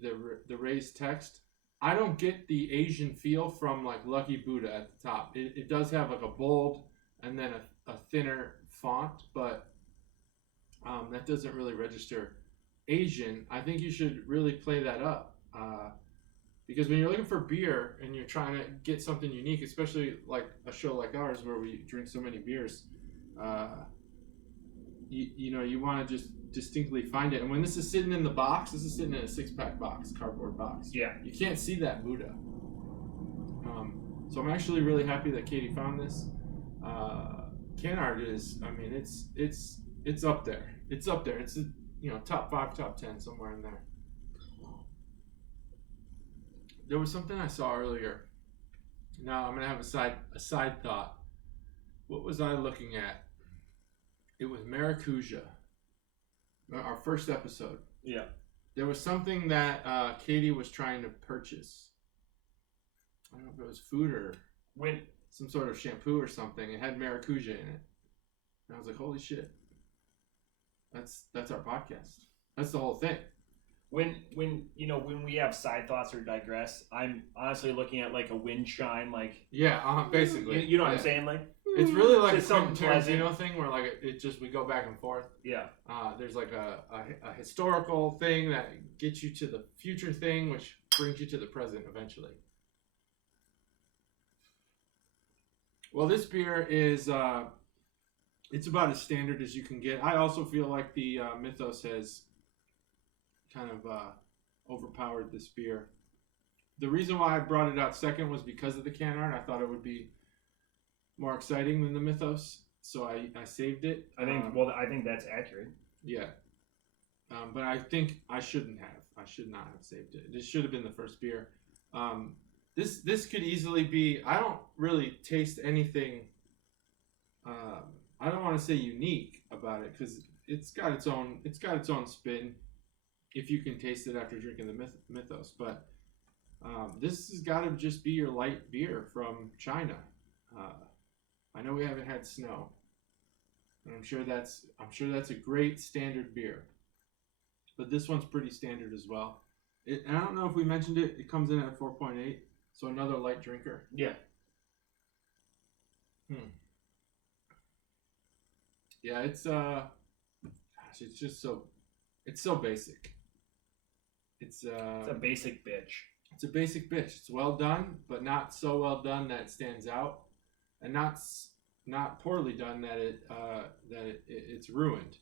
the raised text, I don't get the Asian feel from like Lucky Buddha at the top. It does have like a bold and then a thinner font, but that doesn't really register Asian. I think you should really play that up because when you're looking for beer and you're trying to get something unique, especially like a show like ours where we drink so many beers, you want to just distinctly find it. And when this is sitting in the box, this is sitting in a 6-pack box, cardboard box. Yeah. You can't see that Buddha. So I'm actually really happy that Katie found this. Can art is, I mean, it's up there. It's up there. It's top 5, top 10, somewhere in there. There was something I saw earlier. Now I'm gonna have a side thought. What was I looking at? It was Maracuja. Our first episode. Yeah. There was something that Katie was trying to purchase. I don't know if it was food some sort of shampoo or something. It had maracuja in it. And I was like, holy shit. That's our podcast. That's the whole thing. When we have side thoughts or digress, I'm honestly looking at like a wind chime, like basically. You know what I'm saying, like it's really like just a Quentin something Tarantino thing where like it just we go back and forth. Yeah. There's like a historical thing that gets you to the future thing, which brings you to the present eventually. Well, this beer is it's about as standard as you can get. I also feel like the Mythos has kind of overpowered this beer. The reason why I brought it out second was because of the can art. I thought it would be more exciting than the Mythos, so I saved it. I think that's accurate. Yeah. But I think I shouldn't have. I should not have saved it. This should have been the first beer. This could easily be. I don't really taste anything. I don't want to say unique about it because it's got its own spin. If you can taste it after drinking the Mythos, but this has got to just be your light beer from China. I know we haven't had snow, and I'm sure that's a great standard beer. But this one's pretty standard as well. And I don't know if we mentioned it. It comes in at 4.8, so another light drinker. Yeah. Yeah, it's it's so basic. It's a basic bitch. It's a basic bitch. It's well done, but not so well done that it stands out, and not poorly done that it's ruined.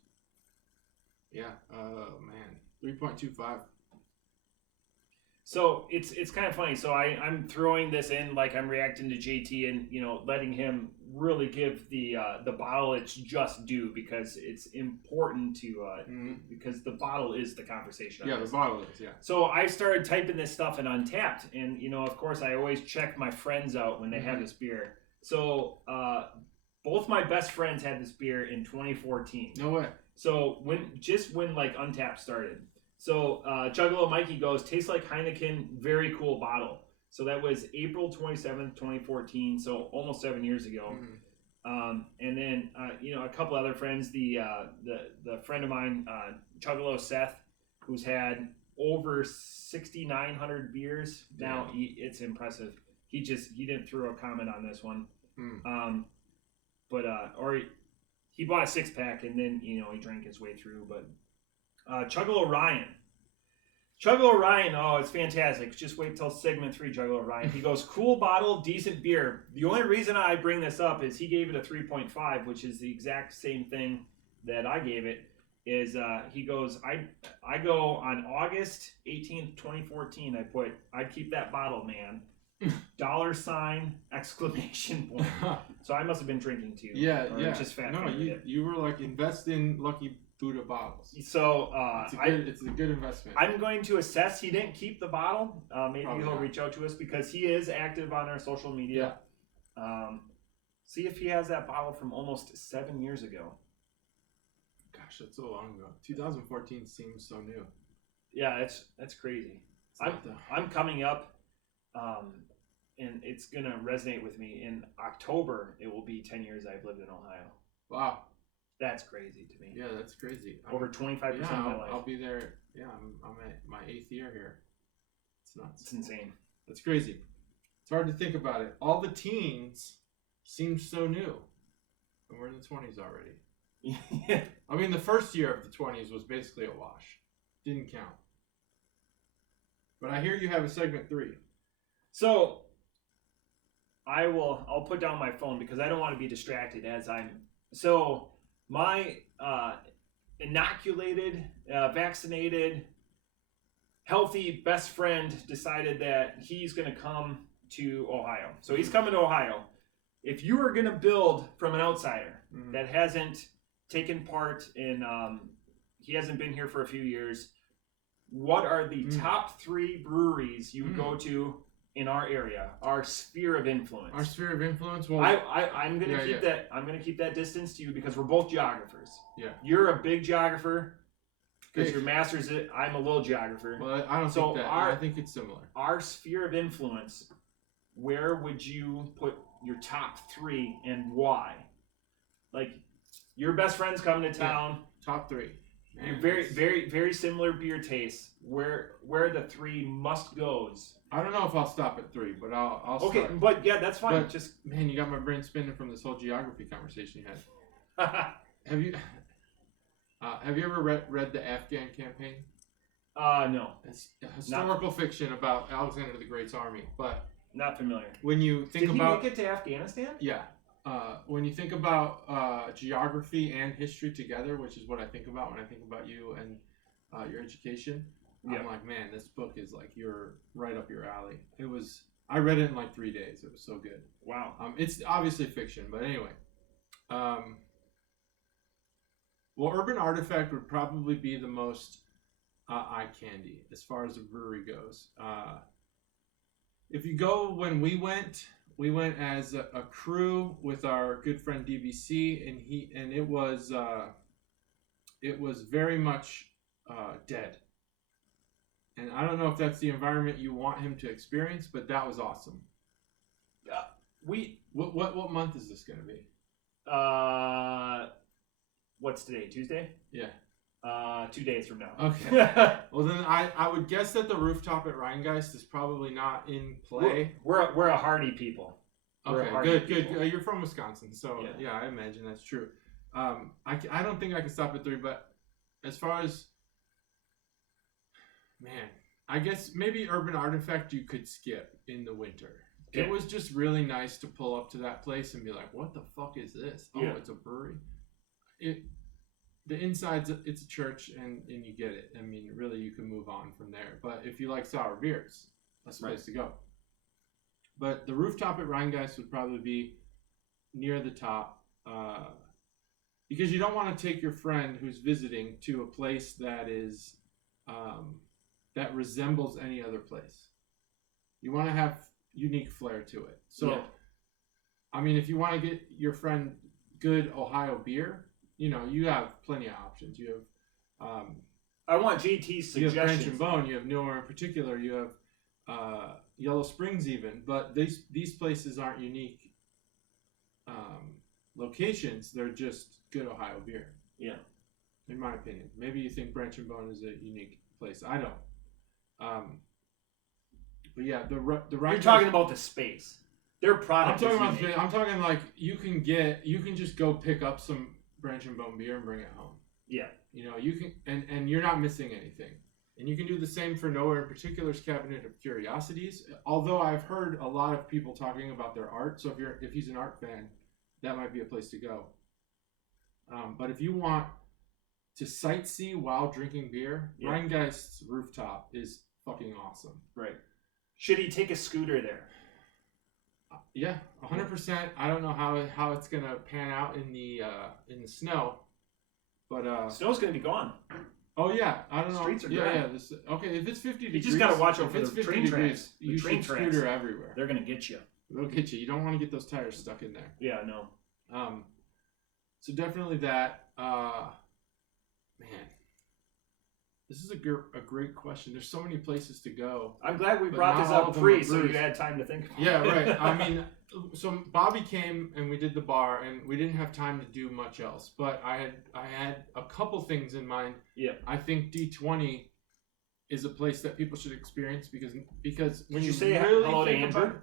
Yeah. Oh man, 3.25. So it's kind of funny. So I'm throwing this in like I'm reacting to JT and letting him really give the bottle its just due because it's important to because the bottle is the conversation. Yeah, the bottle is, yeah. So I started typing this stuff in Untapped, and of course I always check my friends out when they have this beer. So both my best friends had this beer in 2014. No way. So when like Untapped started. So Juggalo Mikey goes, tastes like Heineken, very cool bottle. So that was April 27th, 2014, so almost 7 years ago. And then a couple other friends, the friend of mine, Juggalo Seth, who's had over 6,900 beers. Now it's impressive. He didn't throw a comment on this one. He bought a 6-pack and then he drank his way through, but Juggalo Ryan. Oh, it's fantastic. Just wait till segment 3, Juggalo Ryan. He goes, cool bottle, decent beer. The only reason I bring this up is he gave it a 3.5, which is the exact same thing that I gave it. He goes, I go on August 18th, 2014, I'd keep that bottle, man. $! Exclamation point. So I must have been drinking too. Yeah. Just fat. No, you were like, invest in Lucky Buddha bottles. So it's a good investment. I'm going to assess. He didn't keep the bottle. Maybe he'll reach out to us because he is active on our social media. Yeah. See if he has that bottle from almost 7 years ago. Gosh, that's so long ago. 2014 seems so new. Yeah, that's crazy. I'm coming up, and it's gonna resonate with me. In October, it will be 10 years I've lived in Ohio. Wow. That's crazy to me. Yeah, that's crazy. Over 25% of my life. I'll be there. Yeah, I'm at my 8th year here. It's nuts. It's insane. That's crazy. It's hard to think about it. All the teens seem so new. And we're in the 20s already. Yeah. I mean, the first year of the 20s was basically a wash. Didn't count. But I hear you have a segment 3. So, I'll put down my phone because I don't want to be distracted as So, my inoculated, vaccinated, healthy best friend decided that he's going to come to Ohio. So he's coming to Ohio. If you are going to build from an outsider that hasn't taken part in, he hasn't been here for a few years, what are the top 3 breweries you would go to in our area, our sphere of influence? Our sphere of influence. Well, I'm gonna keep that. I'm gonna keep that distance to you because we're both geographers. Yeah. You're a big geographer because your master's it. I'm a little geographer. Well, I don't think that. I think it's similar. Our sphere of influence where would you put your top 3 and why? Like, your best friend's coming to town. Yeah. Top 3. Man, very, very, very similar beer tastes. Where are the 3 must goes? I don't know if I'll stop at 3, but I'll okay, start. But yeah, that's fine. But, just man, you got my brain spinning from this whole geography conversation you had. Have you ever read the Afghan campaign? No. It's a historical fiction about Alexander the Great's army, but not familiar. When you think Did about, he make it to Afghanistan? Yeah. When you think about geography and history together, which is what I think about when I think about you and your education, I'm like, man, this book is like you're right up your alley. I read it in like 3 days. It was so good. Wow. It's obviously fiction, but anyway. Well, Urban Artifact would probably be the most eye candy as far as a brewery goes. If you go when we went as a crew with our good friend DBC, and it was very much dead. And I don't know if that's the environment you want him to experience, but that was awesome. What month is this going to be? What's today? Tuesday? Yeah. 2 days from now. Okay. Well, then I would guess that the rooftop at Rheingeist is probably not in play. We're a hardy people. Okay, good. You're from Wisconsin, so yeah, I imagine that's true. I don't think I can stop at 3, but as far as, man, I guess maybe Urban Artifact you could skip in the winter. Okay. It was just really nice to pull up to that place and be like, what the fuck is this? Oh, it's a brewery. The inside's it's a church and you get it. I mean, really, you can move on from there. But if you like sour beers, that's the place to go. But the rooftop at Rheingeist would probably be near the top because you don't want to take your friend who's visiting to a place that is that resembles any other place. You want to have unique flair to it. So, I mean, if you want to get your friend good Ohio beer, you have plenty of options. You have I want JT's suggestions. You have Branch and Bone. You have Nowhere in particular. You have Yellow Springs even. But these places aren't unique locations. They're just good Ohio beer. Yeah. In my opinion. Maybe you think Branch and Bone is a unique place. I don't. But yeah, the right. You're talking about the space. Their product. I'm talking like you can just go pick up some Branch and Bone beer and bring it home. Yeah. You can, and you're not missing anything. And you can do the same for Nowhere in Particular's Cabinet of Curiosities. Although I've heard a lot of people talking about their art, so if he's an art fan, that might be a place to go. But if you want to sightsee while drinking beer, Rheingeist's rooftop is fucking awesome. Right. Should he take a scooter there? Yeah, 100%. I don't know how it's gonna pan out in the snow, but snow's gonna be gone. Oh yeah, I don't know. Streets are dry. Okay, if it's 50 degrees, you just gotta watch out for the train tracks. You should scooter everywhere. They're gonna get you. They'll get you. You don't want to get those tires stuck in there. Yeah, no. So definitely that. Man, this is a great question. There's so many places to go. I'm glad we brought this up pre, so you had time to think about it. Yeah, right. I mean, so Bobby came and we did the bar, and we didn't have time to do much else. But I had a couple things in mind. Yeah. I think D20 is a place that people should experience because when did you say really hello to think Andrew? about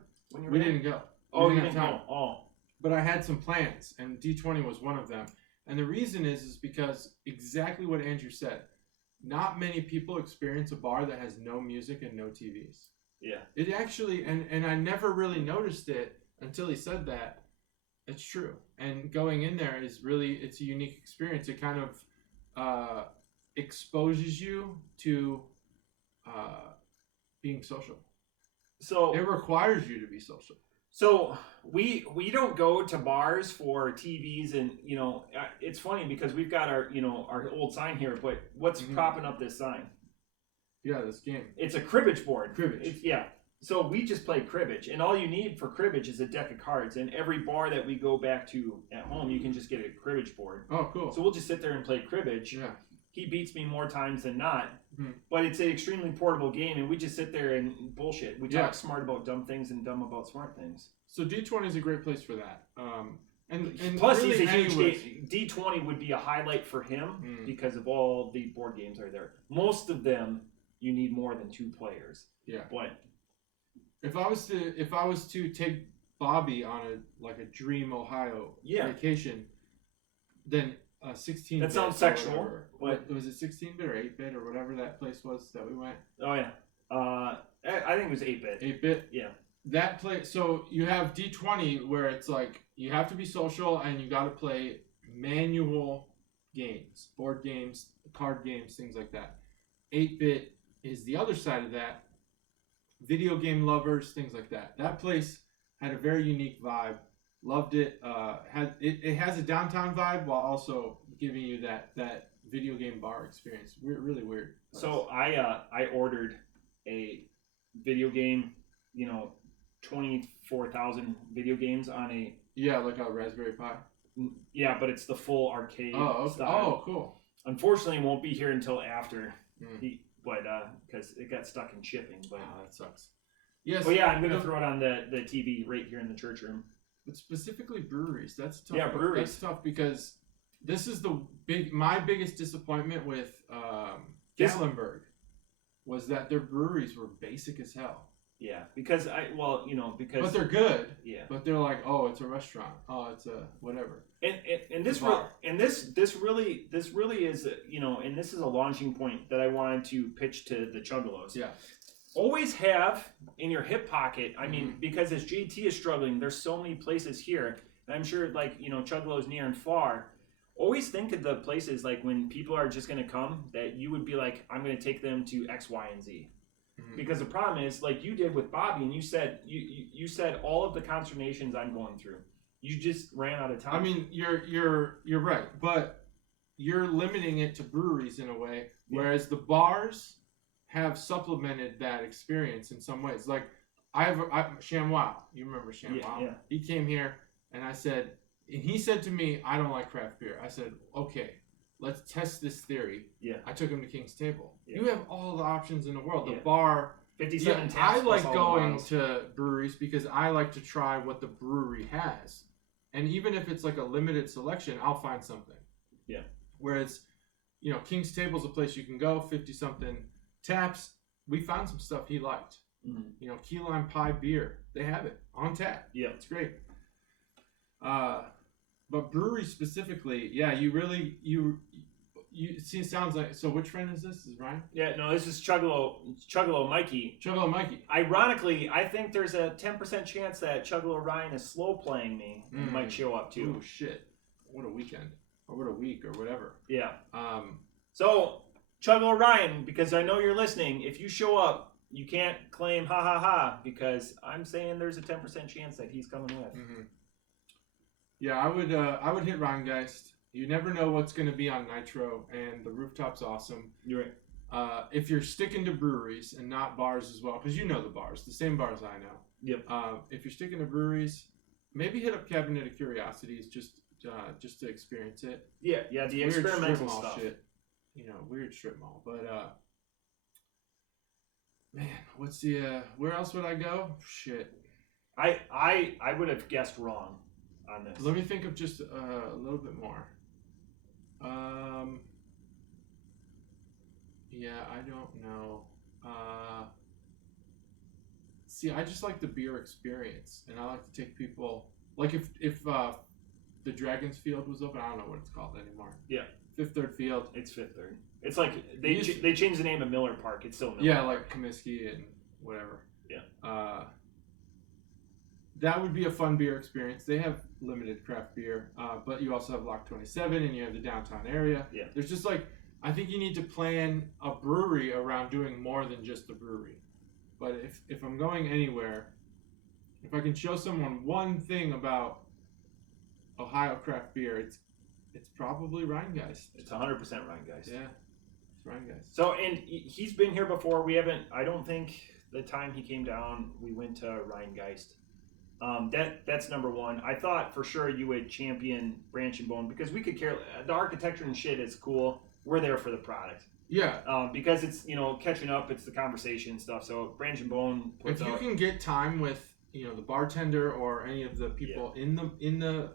it, we didn't go. Oh, we you didn't didn't have time. go. Oh. But I had some plans, and D20 was one of them. And the reason is because exactly what Andrew said. Not many people experience a bar that has no music and no TVs. Yeah. It actually, and I never really noticed it until he said that. It's true. And going in there is really, it's a unique experience. It kind of exposes you to being social. So it requires you to be social. So we don't go to bars for TVs, and it's funny because we've got our old sign here, but what's propping up this sign? Yeah, this game. It's a cribbage board. Cribbage. So we just play cribbage, and all you need for cribbage is a deck of cards. And every bar that we go back to at home, you can just get a cribbage board. Oh, cool. So we'll just sit there and play cribbage. Yeah. He beats me more times than not. but it's an extremely portable game, and we just sit there and bullshit. We talk smart about dumb things and dumb about smart things. So D20 is a great place for that. And plus, really he's a huge game. D20 would be a highlight for him because of all the board games that are there. Most of them, you need more than 2 players. Yeah. But if I was to take Bobby on a Dream Ohio vacation, then 16. That sounds sexual. What was it? 16-bit or 8-bit or whatever that place was that we went. Oh yeah. I think it was 8-bit. 8-bit. Yeah. That play. So you have D20 where it's like you have to be social and you got to play manual games, board games, card games, things like that. 8-bit is the other side of that. Video game lovers, things like that. That place had a very unique vibe. Loved it. It has a downtown vibe while also giving you that video game bar experience. Really weird. So I ordered a video game, 24,000 video games on a like a Raspberry Pi. Yeah, but it's the full arcade style. Oh, cool. Unfortunately, it won't be here until after because it got stuck in shipping. But that sucks. Yes. But yeah, I'm gonna throw it on the TV right here in the church room. But specifically breweries, that's tough. Yeah, breweries. That's tough because this is my biggest disappointment with Gatlinburg was that their breweries were basic as hell. Yeah, because But they're good. Yeah. But they're like, oh, it's a restaurant. Oh, it's a whatever. And this really is and this is a launching point that I wanted to pitch to the Chuggalos. Yeah. Always have in your hip pocket. I mean, because as JT is struggling, there's so many places here, and I'm sure Chuggalos near and far. Always think of the places like when people are just going to come that you would be like, I'm going to take them to X, Y, and Z. Because the problem is, like you did with Bobby, and you said you said all of the consternations I'm going through. You just ran out of time. I mean, you're right, but you're limiting it to breweries in a way, whereas the bars have supplemented that experience in some ways. Like I have ShamWow. You remember ShamWow? Yeah. He came here, and he said to me, "I don't like craft beer." I said, "Okay, let's test this theory." Yeah. I took him to King's Table. Yeah. You have all the options in the world. The Yeah. bar. 57 taps. I like plus all going the to breweries because I like to try what the brewery has. And even if it's like a limited selection, I'll find something. Yeah. Whereas, King's Table's a place you can go, 50-something taps. We found some stuff he liked. Mm-hmm. Key lime pie beer. They have it on tap. Yeah. It's great. But breweries specifically, you see, it sounds like. So which friend is this? Is Ryan? Yeah, no, this is Chuggalo Mikey. Chuggalo Mikey. Ironically, I think there's a 10% chance that Chuggalo Ryan is slow playing me and might show up too. Oh shit! What a weekend, or what a week, or whatever. Yeah. So Chuggalo Ryan, because I know you're listening. If you show up, you can't claim ha ha ha because I'm saying there's a 10% chance that he's coming with. Mm-hmm. Yeah, I would hit Rheingeist. You never know what's going to be on Nitro, and the rooftop's awesome. You're right. If you're sticking to breweries and not bars as well, because you know the bars, the same bars I know. Yep. If you're sticking to breweries, maybe hit up Cabinet of Curiosities just to experience it. Yeah, the weird experimental strip mall stuff. Shit. Weird strip mall. But man, what's the where else would I go? Shit. I would have guessed wrong on this. Let me think of just a little bit more. Yeah, I don't know. See, I just like the beer experience, and I like to take people. Like if the Dragons Field was open, I don't know what it's called anymore. Yeah, Fifth Third Field. It's Fifth Third. It's like they changed the name of Miller Park. It's still Miller. Yeah, Park. like Comiskey and whatever. Yeah. That would be a fun beer experience. They have limited craft beer, but you also have Lock 27 and you have the downtown area. Yeah. There's just I think you need to plan a brewery around doing more than just the brewery. But if I'm going anywhere, if I can show someone one thing about Ohio craft beer, it's probably Rheingeist. It's 100% Rheingeist. Yeah, it's Rheingeist. So, and he's been here before. I don't think the time he came down, we went to Rheingeist. That's number one. I thought for sure you would champion Branch and Bone because we could care. The architecture and shit is cool. We're there for the product. Yeah. Because it's catching up. It's the conversation stuff. So Branch and Bone puts if you can get time with the bartender or any of the people in the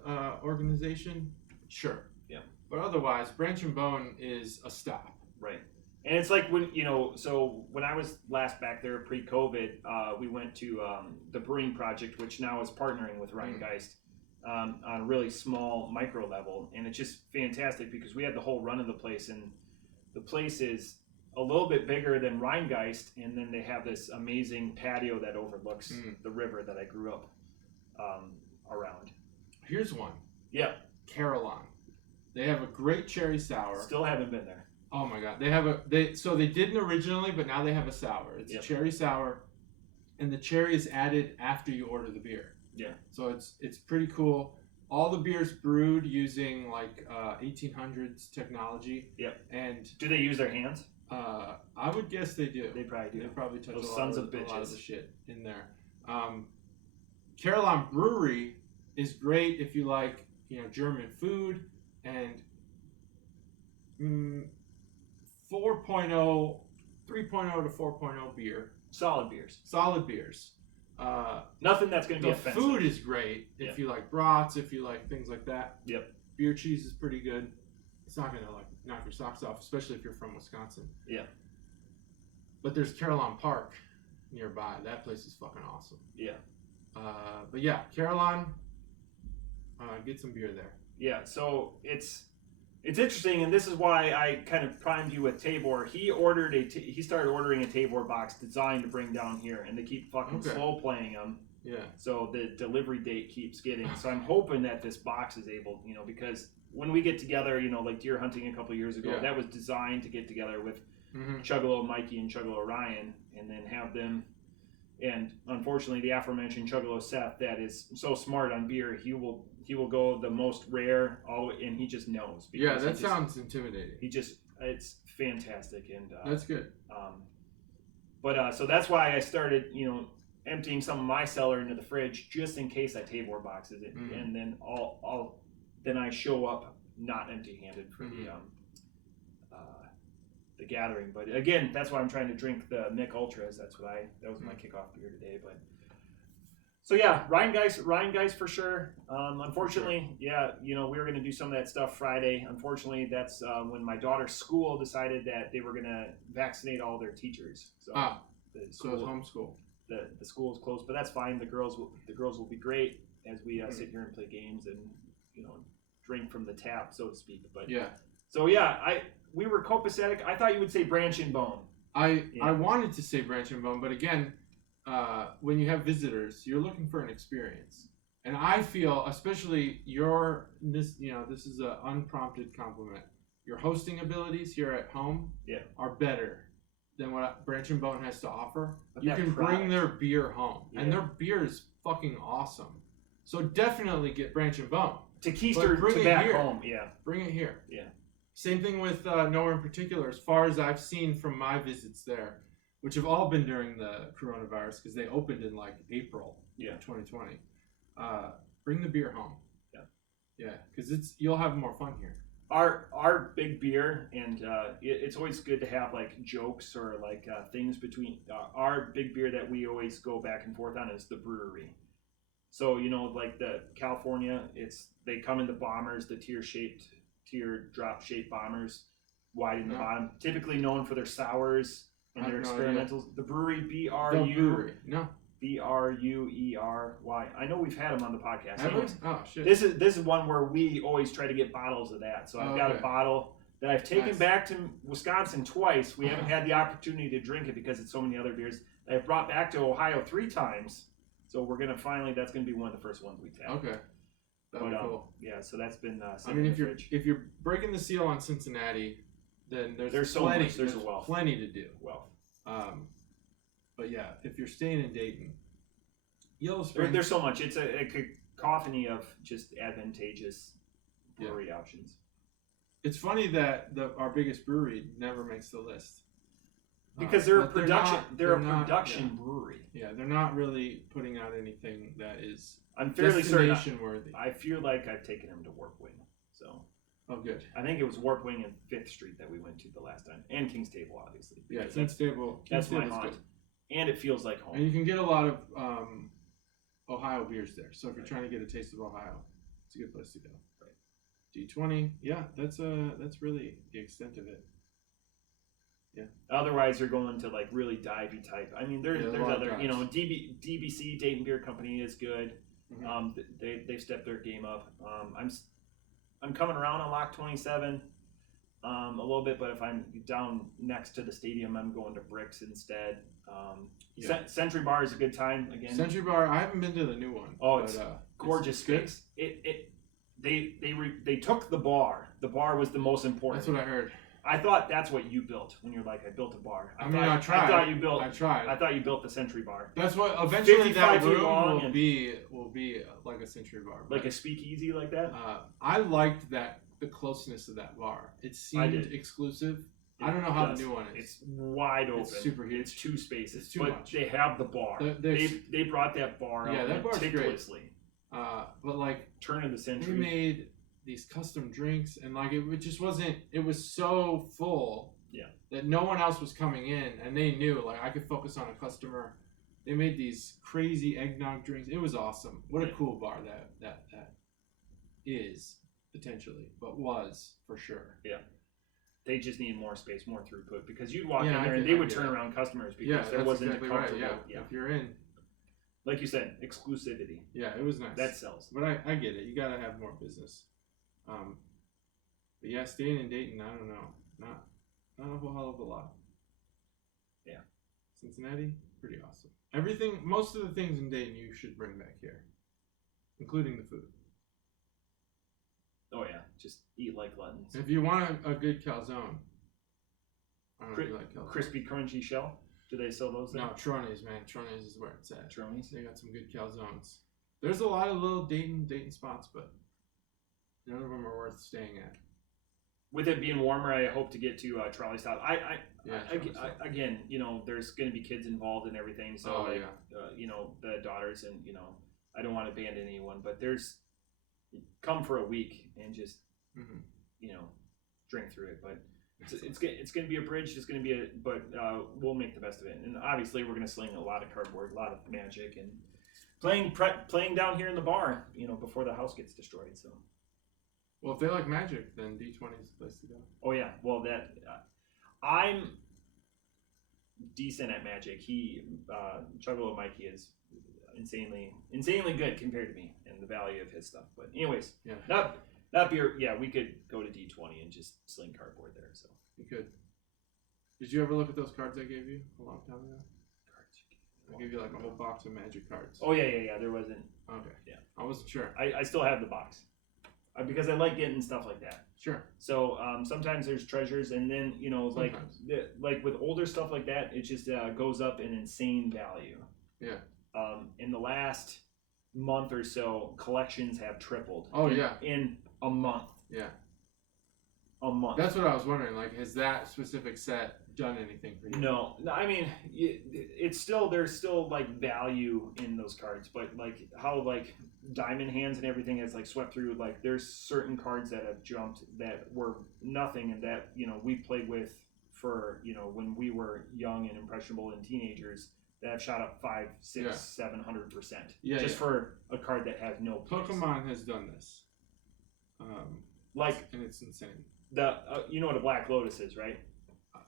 organization, sure. Yeah. But otherwise, Branch and Bone is a stop. Right. And it's like when so when I was last back there pre-COVID, we went to the Brewing Project, which now is partnering with Rheingeist on a really small micro level, and it's just fantastic because we had the whole run of the place, and the place is a little bit bigger than Rheingeist, and then they have this amazing patio that overlooks the river that I grew up around. Here's one. Yeah. Caroline. They have a great cherry sour. Still haven't been there. Oh my god. They didn't originally, but now they have a sour. It's a cherry sour, and the cherry is added after you order the beer. Yeah. So it's pretty cool. All the beers brewed using 1800s technology. Yep. And do they use their hands? I would guess they do. They probably do. They probably touch those a lot sons of of bitches. A lot of the shit in there. Caroline Brewery is great if you like German food and 3.0 to 4.0 beer. Solid beers. Nothing that's going to be offensive. The food is great if you like brats, if you like things like that. Yep. Beer cheese is pretty good. It's not going to knock your socks off, especially if you're from Wisconsin. Yeah. But there's Caroline Park nearby. That place is fucking awesome. Yeah. But yeah, Caroline, get some beer there. Yeah, so it's interesting, and this is why I kind of primed you with Tabor. He started ordering a Tabor box designed to bring down here, and they keep fucking slow playing them. Yeah. So the delivery date keeps getting. So I'm hoping that this box is able, because when we get together, like deer hunting a couple years ago, that was designed to get together with Chuggalo Mikey and Chuggalo Ryan, and then have them. And unfortunately, the aforementioned Chuggalo Seth, that is so smart on beer, he will go the most rare all the way, and he just knows. Yeah, that sounds intimidating. It's fantastic, and that's good. But so that's why I started, emptying some of my cellar into the fridge just in case that Tabor box is it, and then then I show up not empty-handed for the gathering. But again, that's why I'm trying to drink the Mick Ultras. That was my kickoff beer today. But so yeah, Rheingeist for sure. Unfortunately, we were going to do some of that stuff Friday. Unfortunately, that's when my daughter's school decided that they were going to vaccinate all their teachers. So the school is homeschool. The school is closed, but that's fine. The girls will be great as we sit here and play games and drink from the tap, so to speak. But we were copacetic. I thought you would say Branch and Bone. I wanted to say Branch and Bone, but again, when you have visitors, you're looking for an experience, and I feel, especially this is an unprompted compliment. Your hosting abilities here at home are better than what Branch and Bone has to offer. But you can bring their beer home, and their beer is fucking awesome. So definitely get Branch and Bone. To Keister, to back home, Bring it here. Yeah. Same thing with Nowhere in Particular, as far as I've seen from my visits there, which have all been during the coronavirus because they opened in April 2020. Bring the beer home. Yeah, because you'll have more fun here. Our big beer, and it's always good to have jokes or things between our big beer that we always go back and forth on is the brewery. So the California, they come in the bombers, the teardrop shaped bombers, wide in the bottom, typically known for their sours and their experimentals. The brewery, Bruery. I know we've had them on the podcast. Anyways, oh shit. This is one where we always try to get bottles of that. So I've got a bottle that I've taken back to Wisconsin twice. We haven't had the opportunity to drink it because it's so many other beers. I've brought back to Ohio 3 times. So we're gonna that's gonna be one of the first ones we tap. Okay. That'd be cool. Yeah, so that's been. If you're breaking the seal on Cincinnati, then there's so plenty. Much. There's a wealth. Plenty to do. Wealth. But yeah, if you're staying in Dayton, Yellow Springs. There's so much. It's a cacophony of just advantageous brewery options. It's funny that our biggest brewery never makes the list. Because they're a production. They're a production brewery. Yeah, they're not really putting out anything that is. I'm fairly certain. Worthy. I feel like I've taken them to Workwing. So. Oh, good. I think it was Warp Wing and 5th Street that we went to the last time, and King's Table, obviously. Yeah, King's Table. That's my Table's haunt, good. and it feels like home. And you can get a lot of Ohio beers there. So if you're trying to get a taste of Ohio, it's a good place to go. Right. D20, yeah, that's really the extent of it. Yeah. Otherwise, they're going to like really divey type. I mean, there's other, dives. you know, DBC Dayton Beer Company is good. Mm-hmm. They've stepped their game up. I'm coming around on Lock 27 a little bit, but if I'm down next to the stadium, I'm going to Bricks instead. Century Bar is a good time again. Century Bar, I haven't been to the new one. Oh, it's gorgeous space. They took the bar. The bar was the most important. That's what I heard. I thought that's what you built when you're like, I built a bar. I tried. I thought you built. I tried. I thought you built the Century Bar. That's what eventually that 55 feet room long will be like a Century Bar. Like a speakeasy like that. I liked the closeness of that bar. It seemed exclusive. I don't know how the new one is. It's wide open. It's super huge. It's 2 spaces. It's too but much. They have the bar. They brought that bar out that bar's meticulously. But like turn of the century. They made these custom drinks and like it just wasn't. It was so full. Yeah. That no one else was coming in, and they knew like I could focus on a customer. They made these crazy eggnog drinks. It was awesome. What a cool bar that is potentially, but was for sure. Yeah. They just need more space, more throughput, because you'd walk in there and they would turn around customers because there wasn't exactly a comfortable. Right. Yeah. If you're in, like you said, exclusivity. Yeah, it was nice. That sells. But I get it. You gotta have more business. But yeah, staying in Dayton, I don't know, not a whole hell of a lot. Yeah. Cincinnati, pretty awesome. Everything, most of the things in Dayton you should bring back here, including the food. Oh yeah, just eat like gluttons. If you want a good calzone, I don't know if you like calzone. Crispy, crunchy shell. Do they sell those there? No, Troni's, man. Troni's is where it's at. Troni's? They got some good calzones. There's a lot of little Dayton spots, but none of them are worth staying at. With it being warmer, I hope to get to trolley stop. Trolley stop. Again, you know, there's going to be kids involved and everything. So, you know, the daughters and, you know, I don't want to abandon anyone, but there's come for a week and just, you know, drink through it. But it's going to be a bridge. It's going to be but we'll make the best of it. And obviously we're going to sling a lot of cardboard, a lot of magic, and playing down here in the bar, you know, before the house gets destroyed. So. Well, if they like Magic, then D20 is the place to go. Oh yeah, well I'm decent at Magic. Juggalo Mikey is insanely good compared to me and the value of his stuff. But anyways, not beer. Yeah, we could go to D20 and just sling cardboard there. So you could. Did you ever look at those cards I gave you a long time ago? I gave you like a whole box of Magic cards. Oh yeah. There wasn't. Okay. Yeah, I wasn't sure. I still have the box. Because I like getting stuff like that. Sure. So sometimes there's treasures, and then you know, like with older stuff like that, it just goes up in insane value. Yeah. In the last month or so, collections have tripled. Oh in a month. Yeah. A month. That's what I was wondering. Like, has that specific set done anything for you? No, I mean, it's still there's still like value in those cards, but like how like Diamond Hands and everything has like swept through. Like there's certain cards that have jumped that were nothing, and that you know we played with for you know when we were young and impressionable and teenagers that have shot up 500, 600, 700%. Yeah. Just for a card that has no place. Pokemon has done this. And it's insane. You know what a Black Lotus is, right?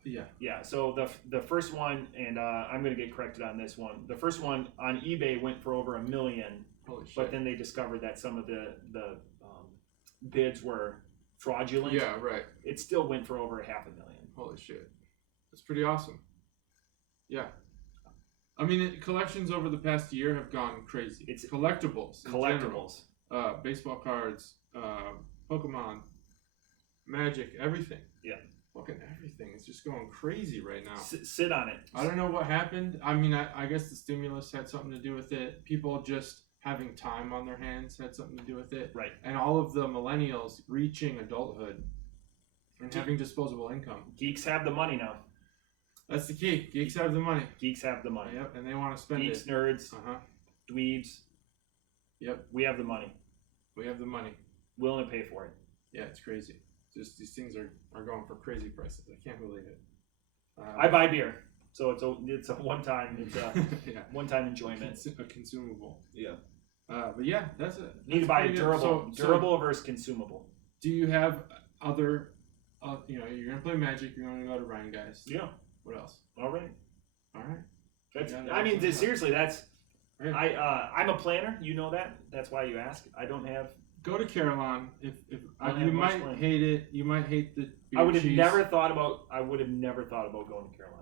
Yeah. So the first one, and I'm going to get corrected on this one. The first one on eBay went for over $1 million. Holy shit. But then they discovered that some of the bids were fraudulent. Yeah, right. It still went for over $500,000. Holy shit. That's pretty awesome. Yeah. I mean, collections over the past year have gone crazy. It's collectibles. Collectibles. Baseball cards, Pokemon, Magic, everything. Yeah. Fucking everything. It's just going crazy right now. Sit on it. I don't know what happened. I mean, I guess the stimulus had something to do with it. People just having time on their hands had something to do with it. Right. And all of the millennials reaching adulthood and having disposable income. Geeks have the money now. That's the key. Geeks have the money. Geeks have the money. Yep, and they want to spend Geeks, it. nerds, dweebs. Yep. We have the money. We have the money. Willing to pay for it. Yeah, it's crazy. Just these things are going for crazy prices. I can't believe it. I buy beer, so it's a one-time yeah. one-time enjoyment. It's a consumable. Yeah. But yeah, that's it. Need to buy a durable versus consumable. Do you have other? You're gonna play Magic. You're gonna go to Ryan Guys. Yeah. What else? All right. Seriously, that's. Right. I'm a planner. You know that. That's why you ask. I don't have. Go to Carolina. If you might hate it. You might hate the. I would have never thought about going to Carolina.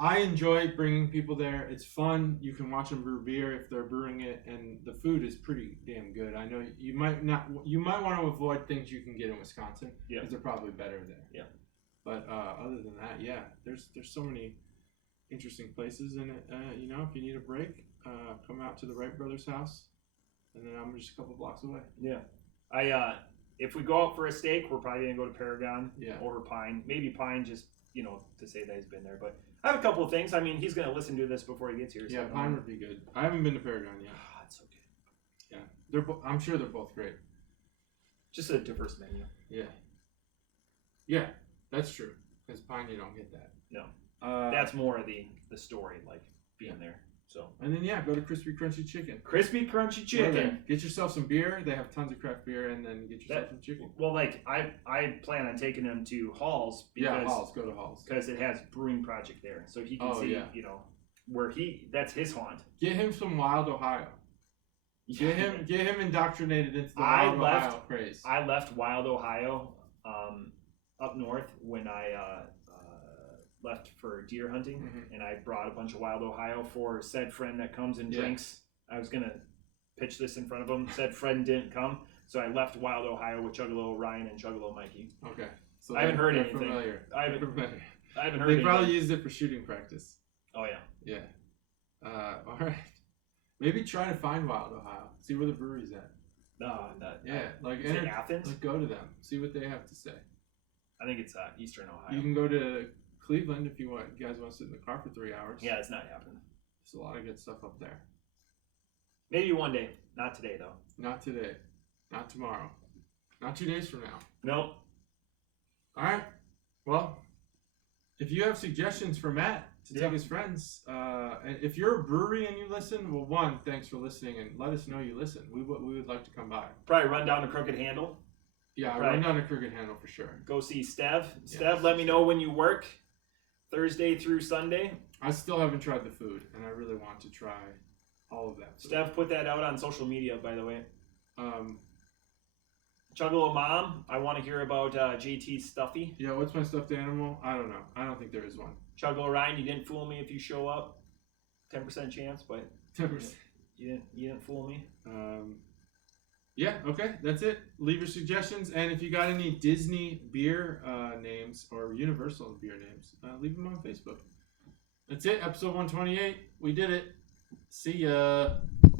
I enjoy bringing people there. It's fun. You can watch them brew beer if they're brewing it, and the food is pretty damn good. I know you might want to avoid things you can get in Wisconsin because they're probably better there. Yeah. But other than that, yeah, there's so many interesting places in it. If you need a break, come out to the Wright Brothers house, and then I'm just a couple blocks away. Yeah. If we go out for a steak, we're probably gonna go to Paragon over Pine. Maybe Pine just to say that he's been there, but. I have a couple of things. I mean, he's going to listen to this before he gets here. So yeah, Pine would be good. I haven't been to Paragon yet. It's so good. Yeah, I'm sure they're both great. Just a diverse menu. Yeah, that's true. Because Pine, you don't get that. No, that's more of the story, like being there. So and then go to Crispy Crunchy Chicken. Crispy Crunchy Chicken. Get yourself some beer. They have tons of craft beer, and then get yourself some chicken. Well, like I plan on taking him to Halls. Halls. Go to Halls because it has Brewing Project there, so he can see where that's his haunt. Get him some Wild Ohio. Get him indoctrinated into the Wild Ohio craze. I left Wild Ohio up north when I left for deer hunting, and I brought a bunch of Wild Ohio for said friend that comes and drinks. I was gonna pitch this in front of him. Said friend didn't come, so I left Wild Ohio with Chugalo Ryan and Chugalo Mikey. Okay, so I haven't heard anything. Familiar. I haven't heard. They probably used it for shooting practice. Oh yeah. All right. Maybe try to find Wild Ohio. See where the brewery's at. Athens. Like go to them. See what they have to say. I think it's Eastern Ohio. You can go to Cleveland if you guys want to sit in the car for 3 hours. Yeah, it's not happening. There's a lot of good stuff up there. Maybe one day. Not today, though. Not today. Not tomorrow. Not 2 days from now. Nope. All right. Well, if you have suggestions for Matt to take his friends, and if you're a brewery and you listen, well, one, thanks for listening, and let us know you listen. We would like to come by. Probably run down to Crooked Handle. Yeah, run down to Crooked Handle for sure. Go see Stev. Stev, let me know when you work. Thursday through Sunday. I still haven't tried the food, and I really want to try all of that food. Steph put that out on social media, by the way. Chugalo Mom, I want to hear about JT's Stuffy. Yeah, what's my stuffed animal? I don't know. I don't think there is one. Chugalo Ryan, you didn't fool me if you show up. 10% chance, but 10%. You didn't fool me. Yeah, okay, that's it. Leave your suggestions, and if you got any Disney beer names or Universal beer names, leave them on Facebook. That's it, episode 128. We did it. See ya.